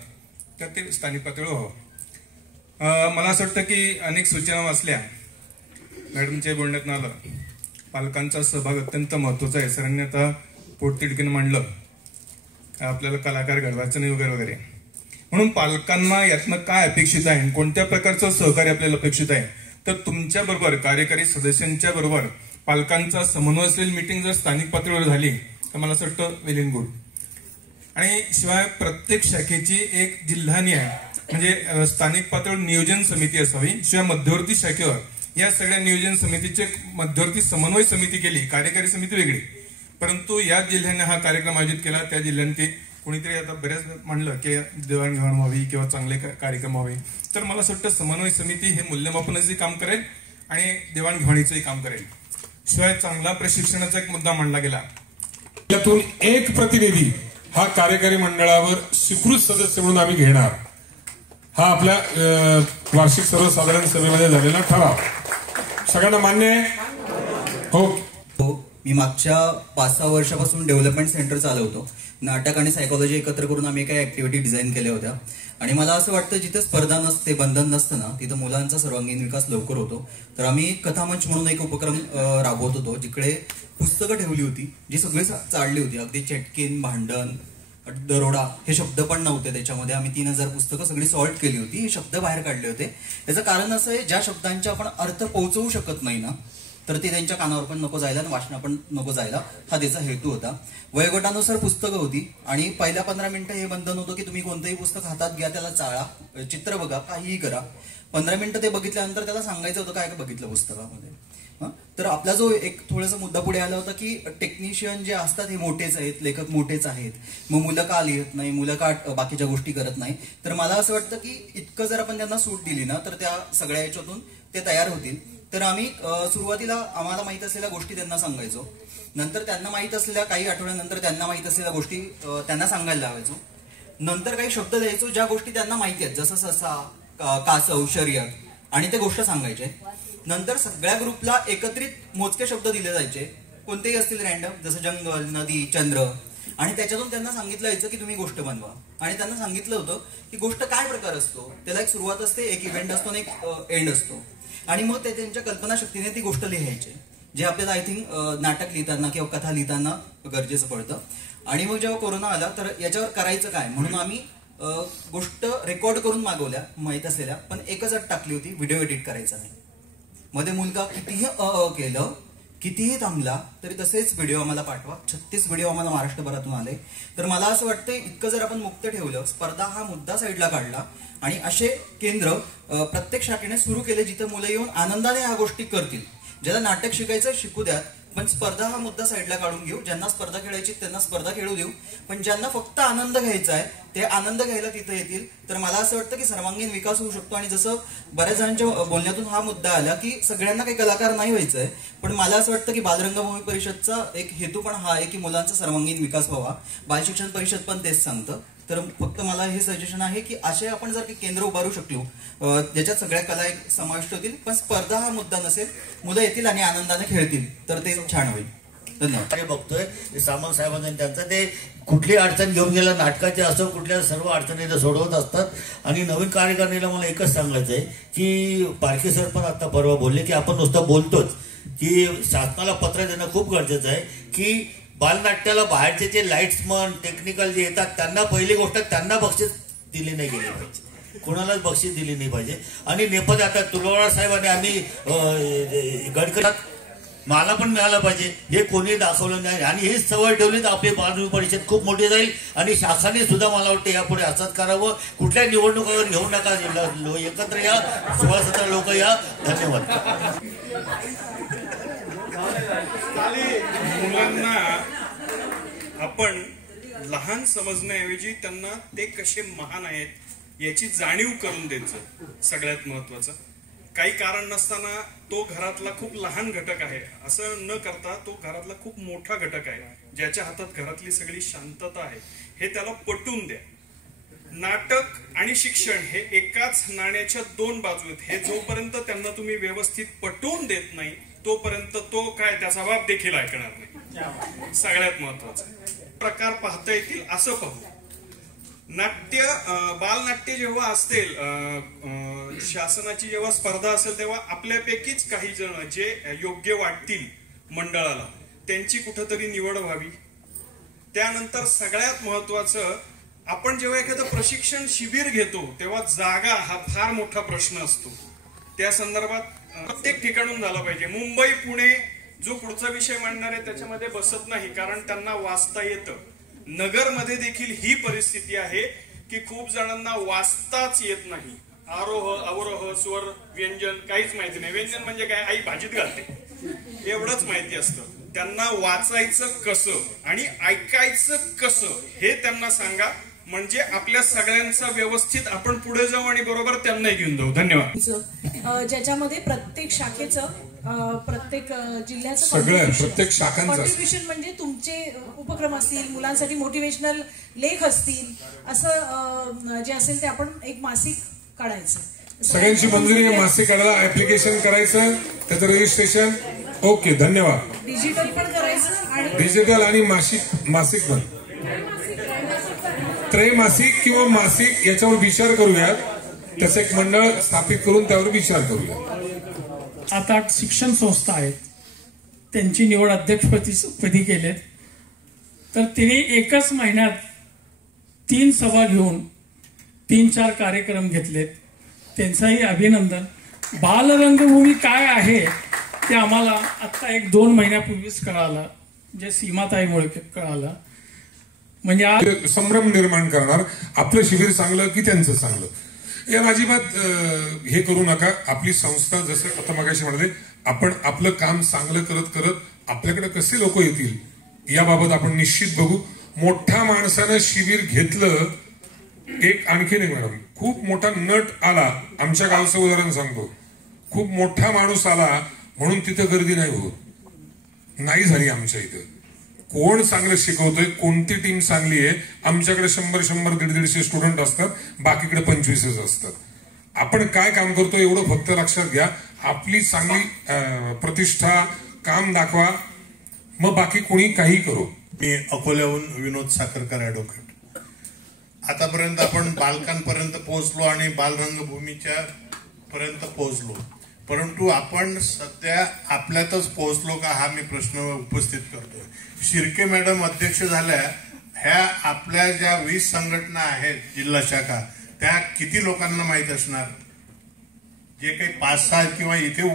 तर ते स्थानिक पातळीवर व्हावं. मला असं वाटतं की अनेक सूचना वाचल्या, मॅडमच्या बोलण्यात आलं, पालकांचा सहभाग अत्यंत महत्वाचा आहे. सरांनी आता पोटतिडकीनं मांडलं आपल्याला कलाकार घडवायचं नाही वगैरे वगैरे. म्हणून पालकांना यातनं काय अपेक्षित आहे, कोणत्या प्रकारचं सहकार्य आपल्याला अपेक्षित आहे, तर तुमच्या बरोबर कार्यकारी सदस्यांच्या बरोबर पालकांचा समन्वय असलेली मीटिंग जर स्थानिक पातळीवर झाली तर मला असं वाटतं वेल इन गुड. आणि शिवाय प्रत्येक शाखेची एक जिल्हानिहाय म्हणजे स्थानिक पातळीवर नियोजन समिती असावी. शिवाय मध्यवर्ती शाखेवर या सगळ्या नियोजन समितीचे मध्यवर्ती समन्वय समिती केली, कार्यकारी समिती वेगळी. परंतु या जिल्ह्याने हा कार्यक्रम आयोजित केला, त्या जिल्ह्याने ते कोणीतरी आता बऱ्याच म्हणलं की देवाणघेवाण व्हावी किंवा चांगले कार्यक्रम व्हावे. तर मला असं वाटतं समन्वय समिती हे मूल्यमापनाचंही काम करेल आणि देवाणघेवाणीचंही काम करेल. शिवाय चांगला प्रशिक्षणाचा एक मुद्दा मांडला गेला. त्यातून एक प्रतिनिधी हा कार्यकारी मंडळावर स्वीकृत सदस्य म्हणून आम्ही घेणार. हा आपल्या वार्षिक सर्वसाधारण सभेमध्ये झालेला ठराव सगळ्यांना मान्य आहे? हो. मी मागच्या 5-6 वर्षापासून डेव्हलपमेंट सेंटर चालवतो. नाटक आणि सायकोलॉजी एकत्र करून आम्ही काही ऍक्टिव्हिटी डिझाईन केल्या होत्या. आणि मला असं वाटतं जिथे स्पर्धा नसते, बंधन नसतं ना, तिथं मुलांचा सर्वांगीण विकास लवकर होतो. तर आम्ही कथामंच म्हणून एक उपक्रम राबवत होतो, जिकडे पुस्तकं ठेवली होती जी सगळी चालली होती. अगदी चेटकीन, भांडण, दरोडा हे शब्द पण नव्हते त्याच्यामध्ये. आम्ही 3000 पुस्तकं सगळी सॉर्ट केली होती, हे शब्द बाहेर काढले होते. याचं कारण असं आहे, ज्या शब्दांचे आपण अर्थ पोहोचवू शकत नाही ना, तर ते त्यांच्या कानावर पण नको जायला आणि वाचना पण नको जायला, हा त्याचा हेतू होता. वयोगटानुसार पुस्तकं होती आणि पहिल्या 15 मिनिटं हे बंधन होतं की तुम्ही कोणतंही पुस्तक हातात घ्या, त्याला चाळा, चित्र बघा, काहीही करा. 15 मिनिटं ते बघितल्यानंतर त्याला सांगायचं होतं काय बघितलं पुस्तकामध्ये. तर आपला जो एक थोडासा मुद्दा पुढे आला होता की टेक्निशियन जे असतात हे मोठेच आहेत, लेखक मोठेच आहेत, मग मुलं का लिहित नाही, मुलं का बाकीच्या गोष्टी करत नाही. तर मला असं वाटतं की इतकं जर आपण त्यांना सूट दिली ना तर त्या सगळ्या याच्यातून ते तयार होतील. तर आम्ही सुरुवातीला आम्हाला माहित असलेल्या गोष्टी त्यांना सांगायचो, नंतर त्यांना माहित असलेल्या काही आठवड्यानंतर त्यांना माहित असलेल्या गोष्टी त्यांना सांगायला लावायचो, नंतर काही शब्द द्यायचो ज्या गोष्टी त्यांना माहिती आहेत, जसं ससा, कासव, शर्यत, आणि ते गोष्ट सांगायचे. नंतर सगळ्या ग्रुपला एकत्रित मोजके शब्द दिले जायचे, कोणतेही असतील रॅन्डम, जसं जंगल, नदी, चंद्र, आणि त्याच्यातून त्यांना सांगितलं जायचं की तुम्ही गोष्ट बनवा. आणि त्यांना सांगितलं होतं की गोष्ट काय प्रकार असतो, त्याला एक सुरुवात असते, एक इव्हेंट असतो आणि एक एंड असतो. आणि मग ते त्यांच्या कल्पनाशक्तीने ती गोष्ट लिहायचे, जे आपल्याला आय थिंक नाटक लिहिताना किंवा कथा लिहिताना गरजेचं पडतं. आणि मग जेव्हा कोरोना आला तर याच्यावर करायचं काय म्हणून आम्ही गोष्ट रेकॉर्ड करून मागवल्या माहीत असलेल्या, पण एकच अट टाकली होती, व्हिडिओ एडिट करायचा नाही. मध्ये मुलगा कितीही केलं, कितीही थांबला तरी तसेच व्हिडिओ आम्हाला पाठवा. 36 व्हिडिओ आम्हाला महाराष्ट्रभरातून आले. तर मला असं वाटतं इतकं जर आपण मुक्त ठेवलं, स्पर्धा हा मुद्दा साईडला काढला आणि असे केंद्र प्रत्येक शाखेने सुरू केले जिथे मुलं येऊन आनंदाने ह्या गोष्टी करतील. ज्याला नाटक शिकायचं शिकू द्या, पण स्पर्धा हा मुद्दा साईडला काढून घेऊ. ज्यांना स्पर्धा खेळायची त्यांना स्पर्धा खेळू देऊ, पण ज्यांना फक्त आनंद घ्यायचा आहे ते आनंद घ्यायला तिथे येतील. तर मला असं वाटतं की सर्वांगीण विकास होऊ शकतो. आणि जसं बऱ्याच जणांच्या बोलण्यातून हा मुद्दा आला की सगळ्यांना काही कलाकार नाही व्हायचंय, पण मला असं वाटतं की बालरंगभूमी परिषदचा एक हेतू पण हा आहे की मुलांचा सर्वांगीण विकास व्हावा. बालशिक्षण परिषद पण तेच सांगतं. तर फक्त मला हे सजेशन आहे की असे आपण जर केंद्र उभारू शकलो ज्याच्यात सगळ्या कला एक समाविष्ट होतील, पण स्पर्धा हा मुद्दा नसेल, मुलं येतील आणि आनंदाने खेळतील, तर ते छान होईल. धन्यवाद. बघतोय सामंत साहेबांनी त्यांचं ते कुठली अडचण घेऊन गेलं, नाटकाचे असो कुठल्या सर्व अडचणी सोडवत असतात. आणि नवीन कार्यकारिणीला मला एकच सांगायचं आहे की पारखे सर पण आता परवा बोलले की आपण नुसतं बोलतोच, की शासनाला पत्र देणं खूप गरजेचं आहे की बालनाट्याला बाहेरचे जे लाईट्समन टेक्निकल जे येतात त्यांना पहिली गोष्ट त्यांना बक्षीस दिली नाही गेली पाहिजे, कोणालाच बक्षीस दिली नाही पाहिजे. आणि नेपथ्य आता तुलवार साहेबांनी आम्ही गडकरी मला पण मिळालं पाहिजे हे कोणी दाखवलं नाही. आणि हीच सवय ठेवली तर आपली बालरंगभूमी परिषद खूप मोठी जाईल. आणि शासनाने सुद्धा मला वाटतं यापुढे असंच करावं. कुठल्या निवडणुकावर घेऊ नका, एकत्र या, 16-17 लोक या. धन्यवाद. मुलांना आपण लहान समजण्याऐवजी त्यांना ते कसे महान आहेत याची जाणीव करून द्यायचं सगळ्यात महत्वाचं. काही कारण नसताना तो घरातला खूप लहान घटक आहे असं न करता तो घरातला खूप मोठा घटक आहे, ज्याच्या हातात घरातली सगळी शांतता आहे, हे त्याला पटवून द्या. नाटक आणि शिक्षण हे एकाच नाण्याच्या 2 बाजू आहेत. हे जोपर्यंत त्यांना तुम्ही व्यवस्थित पटवून देत नाही तोपर्यंत तो काय त्याचा बाप देखील ऐकणार नाही. सगळ्यात महत्वाचं प्रकार पाहता येतील असं पाहू. बालनाट्य जेव्हा असतील, शासनाची जेव्हा स्पर्धा असेल तेव्हा आपल्यापैकीच काही जण जे योग्य वाटतील मंडळाला त्यांची कुठंतरी निवड व्हावी. त्यानंतर सगळ्यात महत्वाचं, आपण जेव्हा एखादं प्रशिक्षण शिबिर घेतो तेव्हा जागा हा फार मोठा प्रश्न असतो. त्या संदर्भात प्रत्येक ठिकाणून झाला पाहिजे. मुंबई पुणे जो पुढचा विषय मांडणार आहे त्याच्यामध्ये बसत नाही, कारण त्यांना वाचता येतं. नगरमध्ये देखील ही परिस्थिती आहे की खूप जणांना वाचताच येत नाही. आरोह अवरोह स्वर व्यंजन काहीच माहिती नाही. व्यंजन म्हणजे काय, आई भाजीत घालते एवढंच माहिती असतं. त्यांना वाचायचं कसं आणि ऐकायचं कसं हे त्यांना सांगा, म्हणजे आपल्या सगळ्यांचा व्यवस्थित आपण पुढे जाऊ आणि बरोबर त्यांनाही घेऊन जाऊ. धन्यवाद. ज्याच्यामध्ये प्रत्येक शाखेचं प्रत्येक जिल्ह्याचं प्रत्येक शाखांचं कॉन्ट्रीब्युशन म्हणजे तुमचे उपक्रम असतील, मुलांसाठी मोटिवेशनल लेख असतील, असं जे असेल ते आपण एक मासिक काढायचं. सगळ्यांची मंजुरी आहे मासिक काढायला, ऍप्लिकेशन करायचं, त्याचं रजिस्ट्रेशन. ओके, धन्यवाद. डिजिटल पण करायचं आणि डिजिटल आणि मासिक पण, त्रैमासिक किंवा मासिक याच्यावर विचार करूयात. त्याचं एक मंडळ स्थापित करून त्यावर विचार करूया. आता शिक्षण संस्था आहेत, त्यांची निवड अध्यक्षपदी केलेत, तर तिने एकच महिन्यात 3 सभा घेऊन 3-4 कार्यक्रम घेतलेत. त्यांचंही अभिनंदन. बालरंगभूमी काय आहे ते आम्हाला आता 1-2 महिन्यापूर्वीच कळालं, जे सीमाताईमुळे कळालं. म्हणजे आज संभ्रम निर्माण करणार, आपलं शिबिर चांगलं की त्यांचं चांगलं या अजिबात हे करू नका. आपली संस्था जसं आता मगाशी म्हणाले, आपण आपलं काम चांगलं करत करत आपल्याकडे कसे लोक येतील याबाबत आपण निश्चित बघू. मोठ्या माणसानं शिबिर घेतलं. एक आणखीन एक मॅडम, खूप मोठा नट आला, आमच्या गावचं उदाहरण सांगतो. खूप मोठा माणूस आला म्हणून तिथं गर्दी नाही होत, नाही झाली आमच्या इथं. कोण चांगलं शिकवतोय, कोणती टीम चांगली आहे. आमच्याकडे 100-100, 150-150 स्टुडंट असतात, बाकीकडे 25 असतात. आपण काय काम करतो एवढं फक्त लक्षात घ्या. आपली चांगली प्रतिष्ठा, काम दाखवा, मग बाकी कोणी काही करो. मी अकोल्याहून विनोद साखरकर ऍडव्होकेट. आतापर्यंत आपण बालकांपर्यंत पोहोचलो आणि बालरंगभूमीच्या पर्यंत पोहोचलो, परंतु आपण सध्या आपल्यातच पोहोचलो का हा मी प्रश्न उपस्थित करतोय. शिर्के मॅडम अध्यक्ष झाल्या, ह्या आपल्या ज्या 20 संघटना आहेत जिल्हा शाखा, त्या किती लोकांना माहीत असणार? जे काही 5-6 किंवा इथे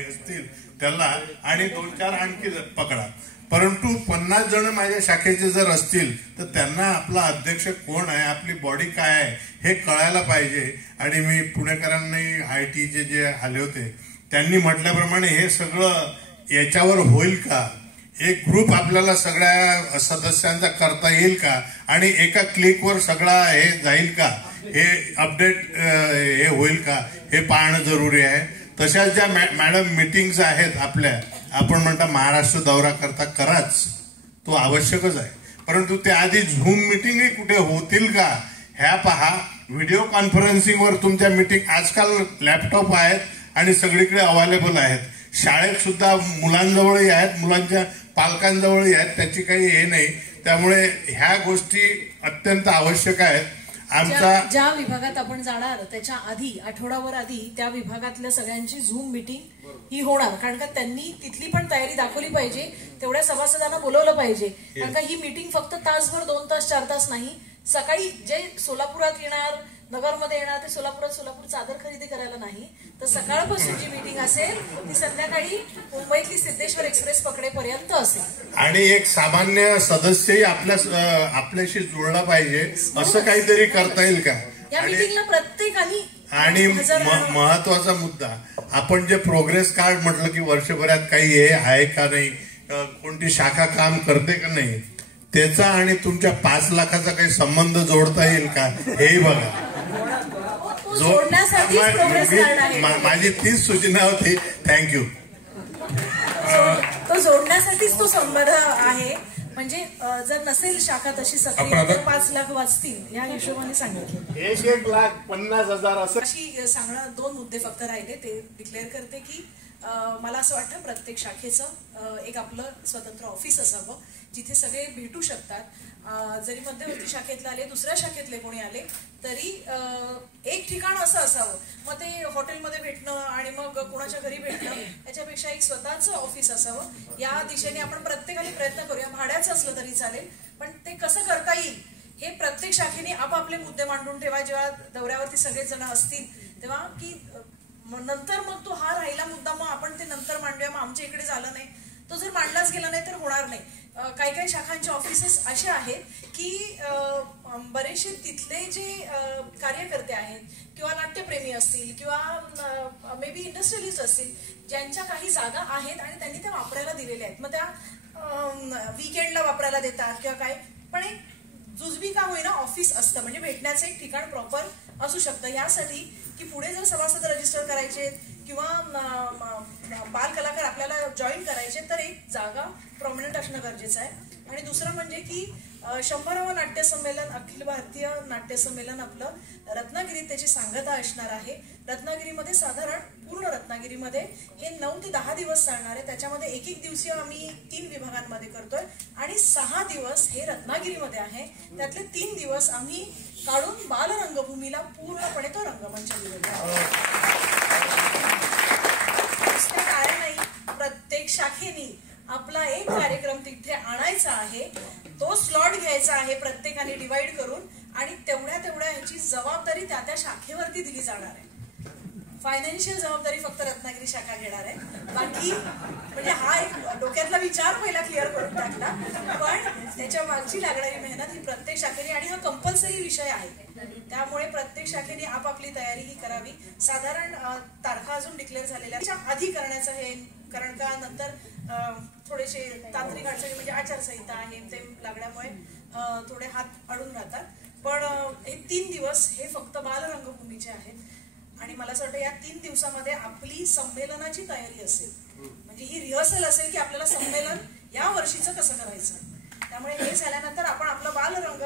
असतील त्याला, आणि 2-4 आणखी पकडा. परंतु 50 जण माझ्या शाखेचे जर असतील तर त्यांना आपला अध्यक्ष कोण आहे, आपली बॉडी काय आहे हे कळायला पाहिजे. आणि मी पुणेकरांनी ITचे जे आले होते त्यांनी म्हटल्याप्रमाणे हे सगळं याच्यावर होईल का? एक ग्रुप आपल्याला सगळ्या सदस्यांचा करता येईल का? आणि एका क्लिकवर सगळा हे जाईल का? हे अपडेट हे होईल का? हे पाहणं जरुरी आहे. तशाच ज्या मॅडम मीटिंग्स आहेत आपल्या, आपण म्हणता महाराष्ट्र दौरा करता कराच, तो आवश्यकच आहे, परंतु त्याआधी झूम मिटिंगही कुठे होतील का ह्या पहा. व्हिडिओ कॉन्फरन्सिंगवर तुमच्या मिटिंग आजकाल लॅपटॉप आहेत आणि सगळीकडे अवेलेबल आहेत. शाळेत सुद्धा मुलांजवळही आहेत, मुलांच्या पालकांजवळही आहेत, त्याची काही हे नाही. त्यामुळे ह्या गोष्टी अत्यंत आवश्यक आहेत. ज्या विभागात आपण जाणार त्याच्या आधी, आठवडाभर आधी त्या विभागातल्या सगळ्यांची झूम मीटिंग ही होणार, कारण का त्यांनी तिथली पण तयारी दाखवली पाहिजे, तेवढ्या सभासदांना बोलवलं पाहिजे. कारण का ही मीटिंग फक्त तासभर, 2 तास, 4 तास नाही. सकाळी जे सोलापुरात येणार, नगरमध्ये येणार, ते सोलापूर चादर खरेदी करायला नाही, तर सकाळपासून जी मीटिंग असेल ती संध्याकाळी मुंबईतली सिद्धेश्वर एक्सप्रेस पकडेपर्यंत असेल. आणि एक सामान्य सदस्यही आपल्याशी जुळला पाहिजे, असं काहीतरी करता येईल का? या मीटिंगला प्रत्येकाने. आणि महत्वाचा मुद्दा, आपण जे प्रोग्रेस कार्ड म्हटलं की वर्षभरात काही हे आहे का नाही, कोणती शाखा काम करते का नाही, त्याचा आणि तुमच्या 5 लाखाचा काही संबंध जोडता येईल का हेही बघा. माझी तीच सूचना होती. थँक्यू. तो जोडण्यासाठीच तो संबंध आहे. म्हणजे जर नसेल शाखा तशी सक्रिय तर 5 लाख वाचतील या हिशोबाने सांगितलं. 1,50,000 अशी सांगणं. 2 मुद्दे फक्त राहिले, ते डिक्लेअर करते की मला असं वाटतं प्रत्येक शाखेचं एक आपलं स्वतंत्र ऑफिस असावं जिथे सगळे भेटू शकतात. जरी मध्यवर्ती शाखेतले आले, दुसऱ्या शाखेतले कोणी आले तरी एक ठिकाण असं असावं. मग ते हॉटेलमध्ये भेटणं आणि मग कोणाच्या घरी भेटणं याच्यापेक्षा एक स्वतःचं ऑफिस असावं. या दिशेने आपण प्रत्येकाने प्रयत्न करूया. भाड्याचं असलं तरी चालेल, पण ते कसं करता येईल हे प्रत्येक शाखेने आपापले मुद्दे मांडून ठेवा. जेव्हा दौऱ्यावरती सगळेजण असतील तेव्हा की नंतर मग तो हा राहिला मुद्दा, मग आपण ते नंतर मांडूया, मग आमच्या इकडे झालं नाही, तो जर मांडलाच गेला नाही तर होणार नाही. काही काही शाखांचे ऑफिसेस असे आहेत की बरेचसे तिथले जे कार्यकर्ते आहेत किंवा नाट्यप्रेमी असतील किंवा मे बी इंडस्ट्रियलिस्ट असतील, ज्यांच्या काही जागा आहेत आणि त्यांनी त्या वापरायला दिलेल्या आहेत, मग त्या वीकेंडला वापरायला देतात किंवा काय, पण एक जुजबी का होईना ऑफिस असतं, म्हणजे भेटण्याचं एक ठिकाण प्रॉपर असू शकतं. यासाठी की पुढे जर सभासद रजिस्टर करायचे किंवा बाल कलाकार आपल्याला जॉईन करायचे तर एक जागा प्रॉमिनंट असणं गरजेचं आहे. आणि दुसरं म्हणजे की 100वे नाट्य संमेलन, अखिल भारतीय नाट्य संमेलन आपलं रत्नागिरीत त्याची सांगता असणार आहे. रत्नागिरीमध्ये साधारण पूर्ण रत्नागिरीमध्ये हे 9 ते 10 दिवस चालणार आहे. त्याच्यामध्ये एक दिवसीय आम्ही 3 विभागांमध्ये करतोय आणि 6 दिवस हे रत्नागिरीमध्ये आहे. त्यातले 3 दिवस आम्ही काढून बालरंगभूमीला पूर्णपणे तो रंगमंच दिलेला आहे. काय नाही, प्रत्येक शाखेनी आपला एक कार्यक्रम तिथे आणायचा आहे, तो स्लॉट घ्यायचा आहे प्रत्येकाने डिवाइड करून, आणि तेवढ्या ह्याची जबाबदारी त्या शाखेवरती दिली जाणार आहे. फायनान्शियल जबाबदारी फक्त रत्नागिरी शाखा घेणार आहे. बाकी म्हणजे हा एक डोक्यातला विचार पहिला क्लिअर करून टाकला, पण त्याच्या मागची लागणारी मेहनत ही प्रत्येक शाखेने, आणि हा कंपल्सरी विषय आहे, त्यामुळे प्रत्येक शाखेने आपापली तयारी ही करावी. साधारण तारखा अजून डिक्लेअर झालेल्या आधी करण्याचं हे, कारण का नंतर थोडेसे तांत्रिक अडचणी म्हणजे आचारसंहिता आहे ते लागल्यामुळे थोडे हात अडून राहतात. पण हे 3 दिवस हे फक्त बालरंगभूमीचे आहेत आणि मला असं वाटतं या 3 दिवसामध्ये आपली संमेलनाची तयारी असेल, म्हणजे ही रिहर्सल असेल की आपल्याला संमेलन या वर्षीचं कसं करायचं. त्यामुळे हे झाल्यानंतर आपण आपलं बालरंग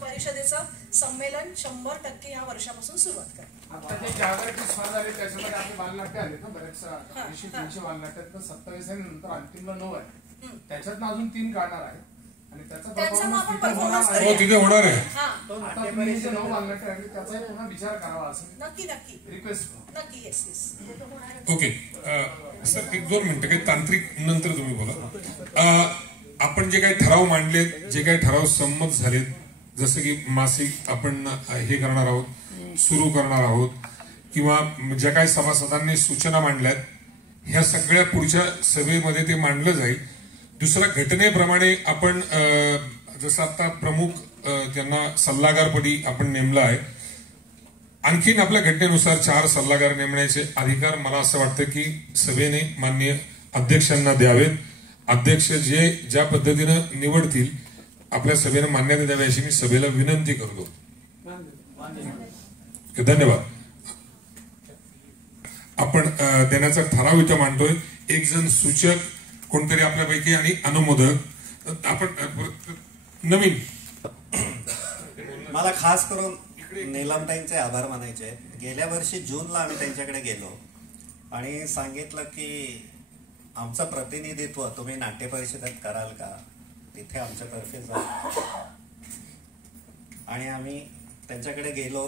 परिषदेचं संमेलन 100% या वर्षापासून सुरुवात करू. आता जे जागृती स्पर्धा आली त्याच्यामध्ये आपले बालनाट्य आले ना, बरेच 200-300 बालनाट्यात 27 आहे, नंतर अंतिमला 9 आहे, त्याच्यात अजून 3 काढणार आहे आणि त्याचा तिथे होणार आहे. आता तुम्ही जे 9 बालनाट्य आहे त्याचा पुन्हा विचार करावा असं नक्की रिक्वेस्ट. नक्की येस. ओके सर, 1-2 मिनिटं काही तांत्रिक नंतर तुम्ही बोला. आपण जे काही ठराव मांडलेत, जे काही ठराव संमत झालेत, जसं की मासिक आपण हे करणार आहोत, सुरू करणार आहोत, किंवा ज्या काही सभासदांनी सूचना मांडल्यात, ह्या सगळ्या पुढच्या सभेमध्ये ते मांडलं जाईल. दुसरा, घटनेप्रमाणे आपण जसं आता प्रमुख त्यांना सल्लागारपदी आपण नेमलं आहे, आणखीन आपल्या घटनेनुसार 4 सल्लागार नेमण्याचे अधिकार मला असं वाटतं की सभेने माननीय अध्यक्षांना द्यावेत. अध्यक्ष जे ज्या पद्धतीनं निवडतील आपल्या सभेनं मान्यता द्यावी अशी मी सभेला विनंती करतो. धन्यवाद. आपण देण्याचा ठराव इथं मांडतोय. एक जण सूचक कोणतरी आपल्यापैकी आणि अनुमोदक. आपण नवीन, मला खास करून नीलमताईंचे आभार मानायचे. गेल्या वर्षी जूनला आम्ही त्यांच्याकडे गेलो आणि सांगितलं की आमचं प्रतिनिधित्व तुम्ही नाट्य परिषदेत कराल का, तिथे आमच्यातर्फे जा. आणि आम्ही त्यांच्याकडे गेलो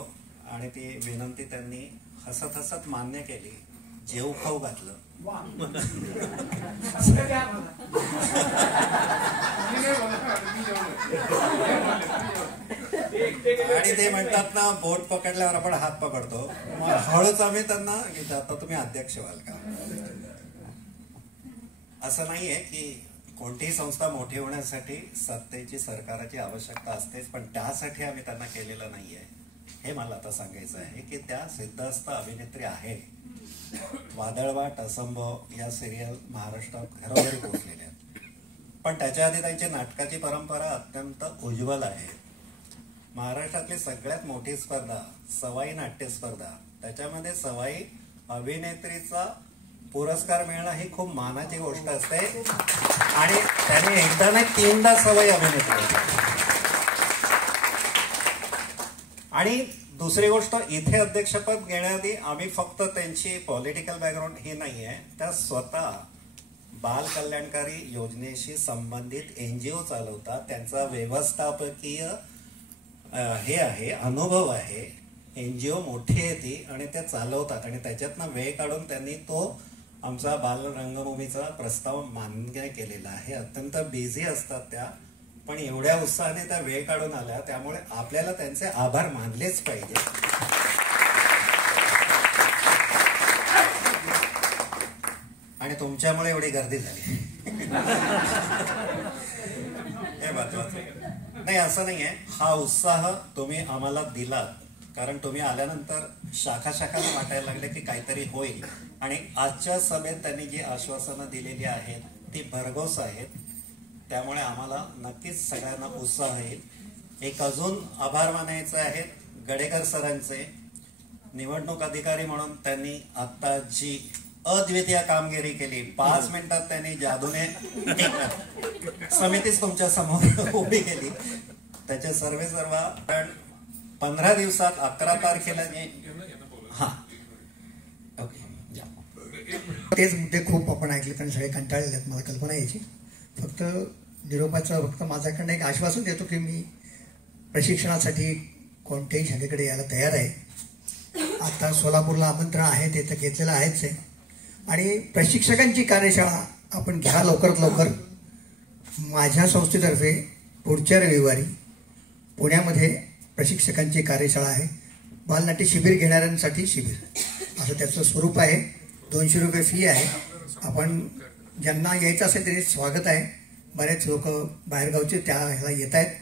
आणि ती विनंती त्यांनी हसत हसत मान्य केली. जेव खाऊ घातलं. आणि ते म्हणतात ना, बोट पकडल्यावर आपण हात पकडतो, हळूच आम्ही त्यांना आता तुम्ही अध्यक्ष व्हाल का. असं नाहीये की कोणतीही संस्था मोठी होण्यासाठी सत्तेची, सरकाराची आवश्यकता असतेच, पण त्यासाठी आम्ही त्यांना केलेलं नाहीये. हे मला आता सांगायचं आहे की त्या सिद्धहस्त अभिनेत्री आहे. वादळवाट, असंभव या सिरियल महाराष्ट्रात घरोघरी पोहोचलेल्या आहेत, पण त्याच्या आधी त्यांची नाटकाची परंपरा अत्यंत उज्ज्वल आहे. महाराष्ट्रातली सगळ्यात मोठी स्पर्धा सवाई नाट्य स्पर्धा, त्याच्यामध्ये सवाई अभिनेत्रीचा पुरस्कार मिळणं ही खूप मानाची गोष्ट असते. आणि त्याने एकदा नाही 3दा सवाई अभिनेत्री. आणि दुसरी गोष्ट, इथे अध्यक्षपद घेण्याआधी आम्ही फक्त त्यांची पॉलिटिकल बॅकग्राऊंड ही नाही आहे, त्या स्वतः बाल कल्याणकारी योजनेशी संबंधित NGO चालवतात. त्यांचा व्यवस्थापकीय हे आहे, अनुभव आहे. NGO मोठी आहे ती आणि त्या चालवतात आणि त्याच्यातनं वेळ काढून त्यांनी तो आमचा बाल रंगभूमीचा प्रस्ताव मान्य केलेला आहे. अत्यंत बिझी असतात त्या, पण एवढ्या उत्साहाने त्या वेळ काढून आल्या, त्यामुळे आपल्याला त्यांचे आभार मानलेच पाहिजे. आणि तुमच्यामुळे एवढी गर्दी झाली हे महत्वाचं. नाही असं नाही आहे, हा उत्साह तुम्ही आम्हाला दिलात कारण तुम्ही आल्यानंतर शाखा शाखांना वाटायला लागले की काहीतरी होईल. आणि आजच्या सभेत त्यांनी जी आश्वासनं दिलेली आहेत ती भरघोस आहेत. त्यामुळे आम्हाला नक्कीच सगळ्यांना उत्साह येईल. एक अजून आभार मानायचे आहेत गडेकर सरांचे. निवडणूक अधिकारी म्हणून त्यांनी आता जी अद्वितीय कामगिरी केली, 5 मिनिटात त्यांनी जादूने समितीच तुमच्या समोर उभी केली. त्याचे सर्व कारण 15 दिवसात 11 तारखेला तेच मुद्दे खूप आपण ऐकले आणि सगळे कंटाळलेले आहेत, मला कल्पना यायची. फक्त निरोपाचं फक्त माझ्याकडनं एक आश्वासन देतो की मी प्रशिक्षणासाठी कोणत्याही शाखेकडे यायला तयार आहे. आता सोलापूरला आमंत्रण आहे ते तर घेतलेलं आहेच आहे. आणि प्रशिक्षकांची कार्यशाळा आपण घ्या लवकरात लवकर. माझ्या संस्थेतर्फे पुढच्या रविवारी पुण्यामध्ये प्रशिक्षकांची कार्यशाळा आहे. बालनाट्य शिबिर घेणाऱ्यांसाठी शिबिर असं त्याचं स्वरूप आहे. 200 रुपये फी आहे. आपण ज्यांना यायचं असेल तरी स्वागत आहे. बरेच लोक बाहेरगावचे त्या ह्याला येत आहेत.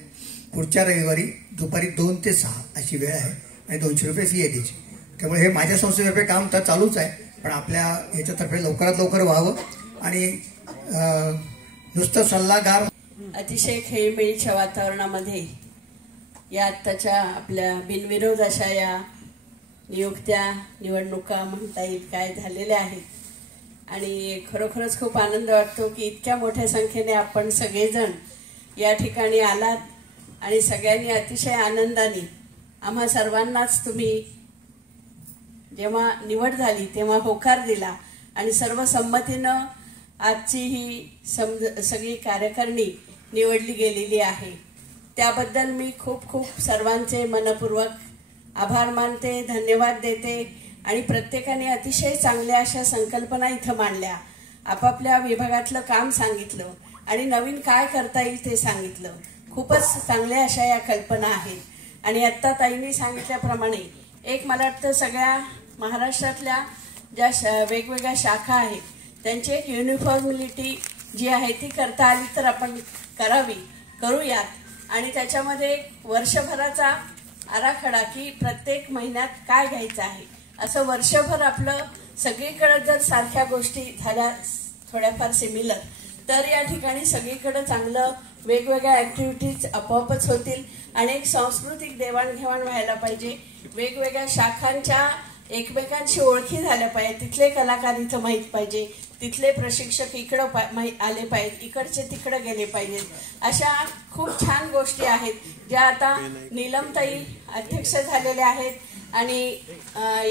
पुढच्या रविवारी दुपारी 2 ते 6 अशी वेळ आहे आणि 200 रुपये फी आहे त्याची. त्यामुळे हे माझ्या संस्थेतर्फे काम तर चालूच आहे, पण आपल्या ह्याच्यातर्फे लवकरात लवकर व्हावं. आणि नुसतं सल्लागार अतिशय खेळीमेळीच्या वातावरणामध्ये या आत्ताच्या आपल्या बिनविरोध अशा या नियुक्त्या निवडणुका म्हणता येईल काय झालेल्या आहेत. आणि खरोखरच खूप आनंद वाटतो की इतक्या मोठ्या संख्येने आपण सगळेजण या ठिकाणी आलात आणि सगळ्यांनी अतिशय आनंदाने आम्हा सर्वांनाच तुम्ही जेव्हा निवड झाली तेव्हा होकार दिला आणि सर्वसंमतीनं आजची ही सगळी कार्यकारिणी निवडली गेलेली आहे. त्याबद्दल मी खूप खूप सर्वांचे मनपूर्वक आभार मानते, धन्यवाद देते. आणि प्रत्येकाने अतिशय चांगल्या अशा संकल्पना इथं मांडल्या, आपापल्या विभागातलं काम सांगितलं आणि नवीन काय करता येईल ते सांगितलं. खूपच चांगल्या अशा या कल्पना आहेत. आणि आत्ता ताईंनी सांगितल्याप्रमाणे एक मला वाटतं सगळ्या महाराष्ट्रातल्या ज्या वेगवेगळ्या शाखा आहेत त्यांची एक युनिफॉर्मिलिटी जी आहे ती करता आली तर आपण करूयात. आणि त्याच्यामध्ये वर्षभराचा आराखडा की प्रत्येक महिन्यात काय घ्यायचं आहे असं वर्षभर आपलं सगळीकडे जर सारख्या गोष्टी झाल्या थोड्याफार सिमिलर तर या ठिकाणी सगळीकडे चांगलं वेगवेगळ्या ॲक्टिव्हिटीज आपोआपच होतील आणि एक सांस्कृतिक देवाणघेवाण व्हायला पाहिजे. वेगवेगळ्या शाखांच्या एकमेकांशी ओळखी झाल्या पाहिजे. तिथले कलाकार इथं माहीत पाहिजे, तिथले प्रशिक्षक इकडं आले पाहिजेत, इकडचे तिकडं गेले पाहिजेत. अशा खूप छान गोष्टी आहेत ज्या आता नीलमताई अध्यक्ष झालेल्या आहेत. आणि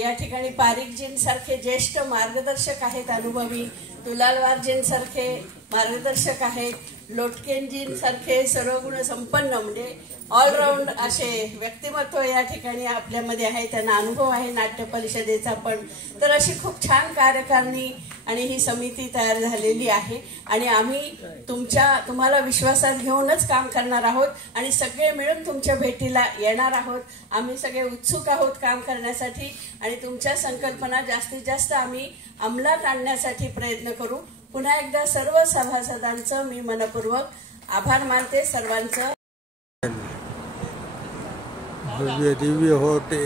या ठिकाणी पारिकजींसारखे ज्येष्ठ मार्गदर्शक आहेत, अनुभवी दुलालवारजींसारखे मार्गदर्शक आहेत, लोटकेंजींसारखे सर्वगुण संपन्न म्हणजे ऑलराऊंड असे व्यक्तिमत्व या ठिकाणी आपल्यामध्ये आहे. त्यांना अनुभव आहे नाट्य परिषदेचा पण. तर अशी खूप छान कार्यकारिणी आणि ही समिती तयार झालेली आहे. आणि आम्ही तुम्हाला विश्वासात घेऊनच काम करणार आहोत आणि सगळे मिळून तुमच्या भेटीला येणार आहोत. आम्ही सगळे उत्सुक आहोत काम करण्यासाठी आणि तुमच्या संकल्पना जास्तीत जास्त आम्ही अंमलात आणण्यासाठी प्रयत्न करू. पुन्हा एकदा सर्व सभासदांचं मी मनपूर्वक आभार मानते. सर्वांचं दिव्य होते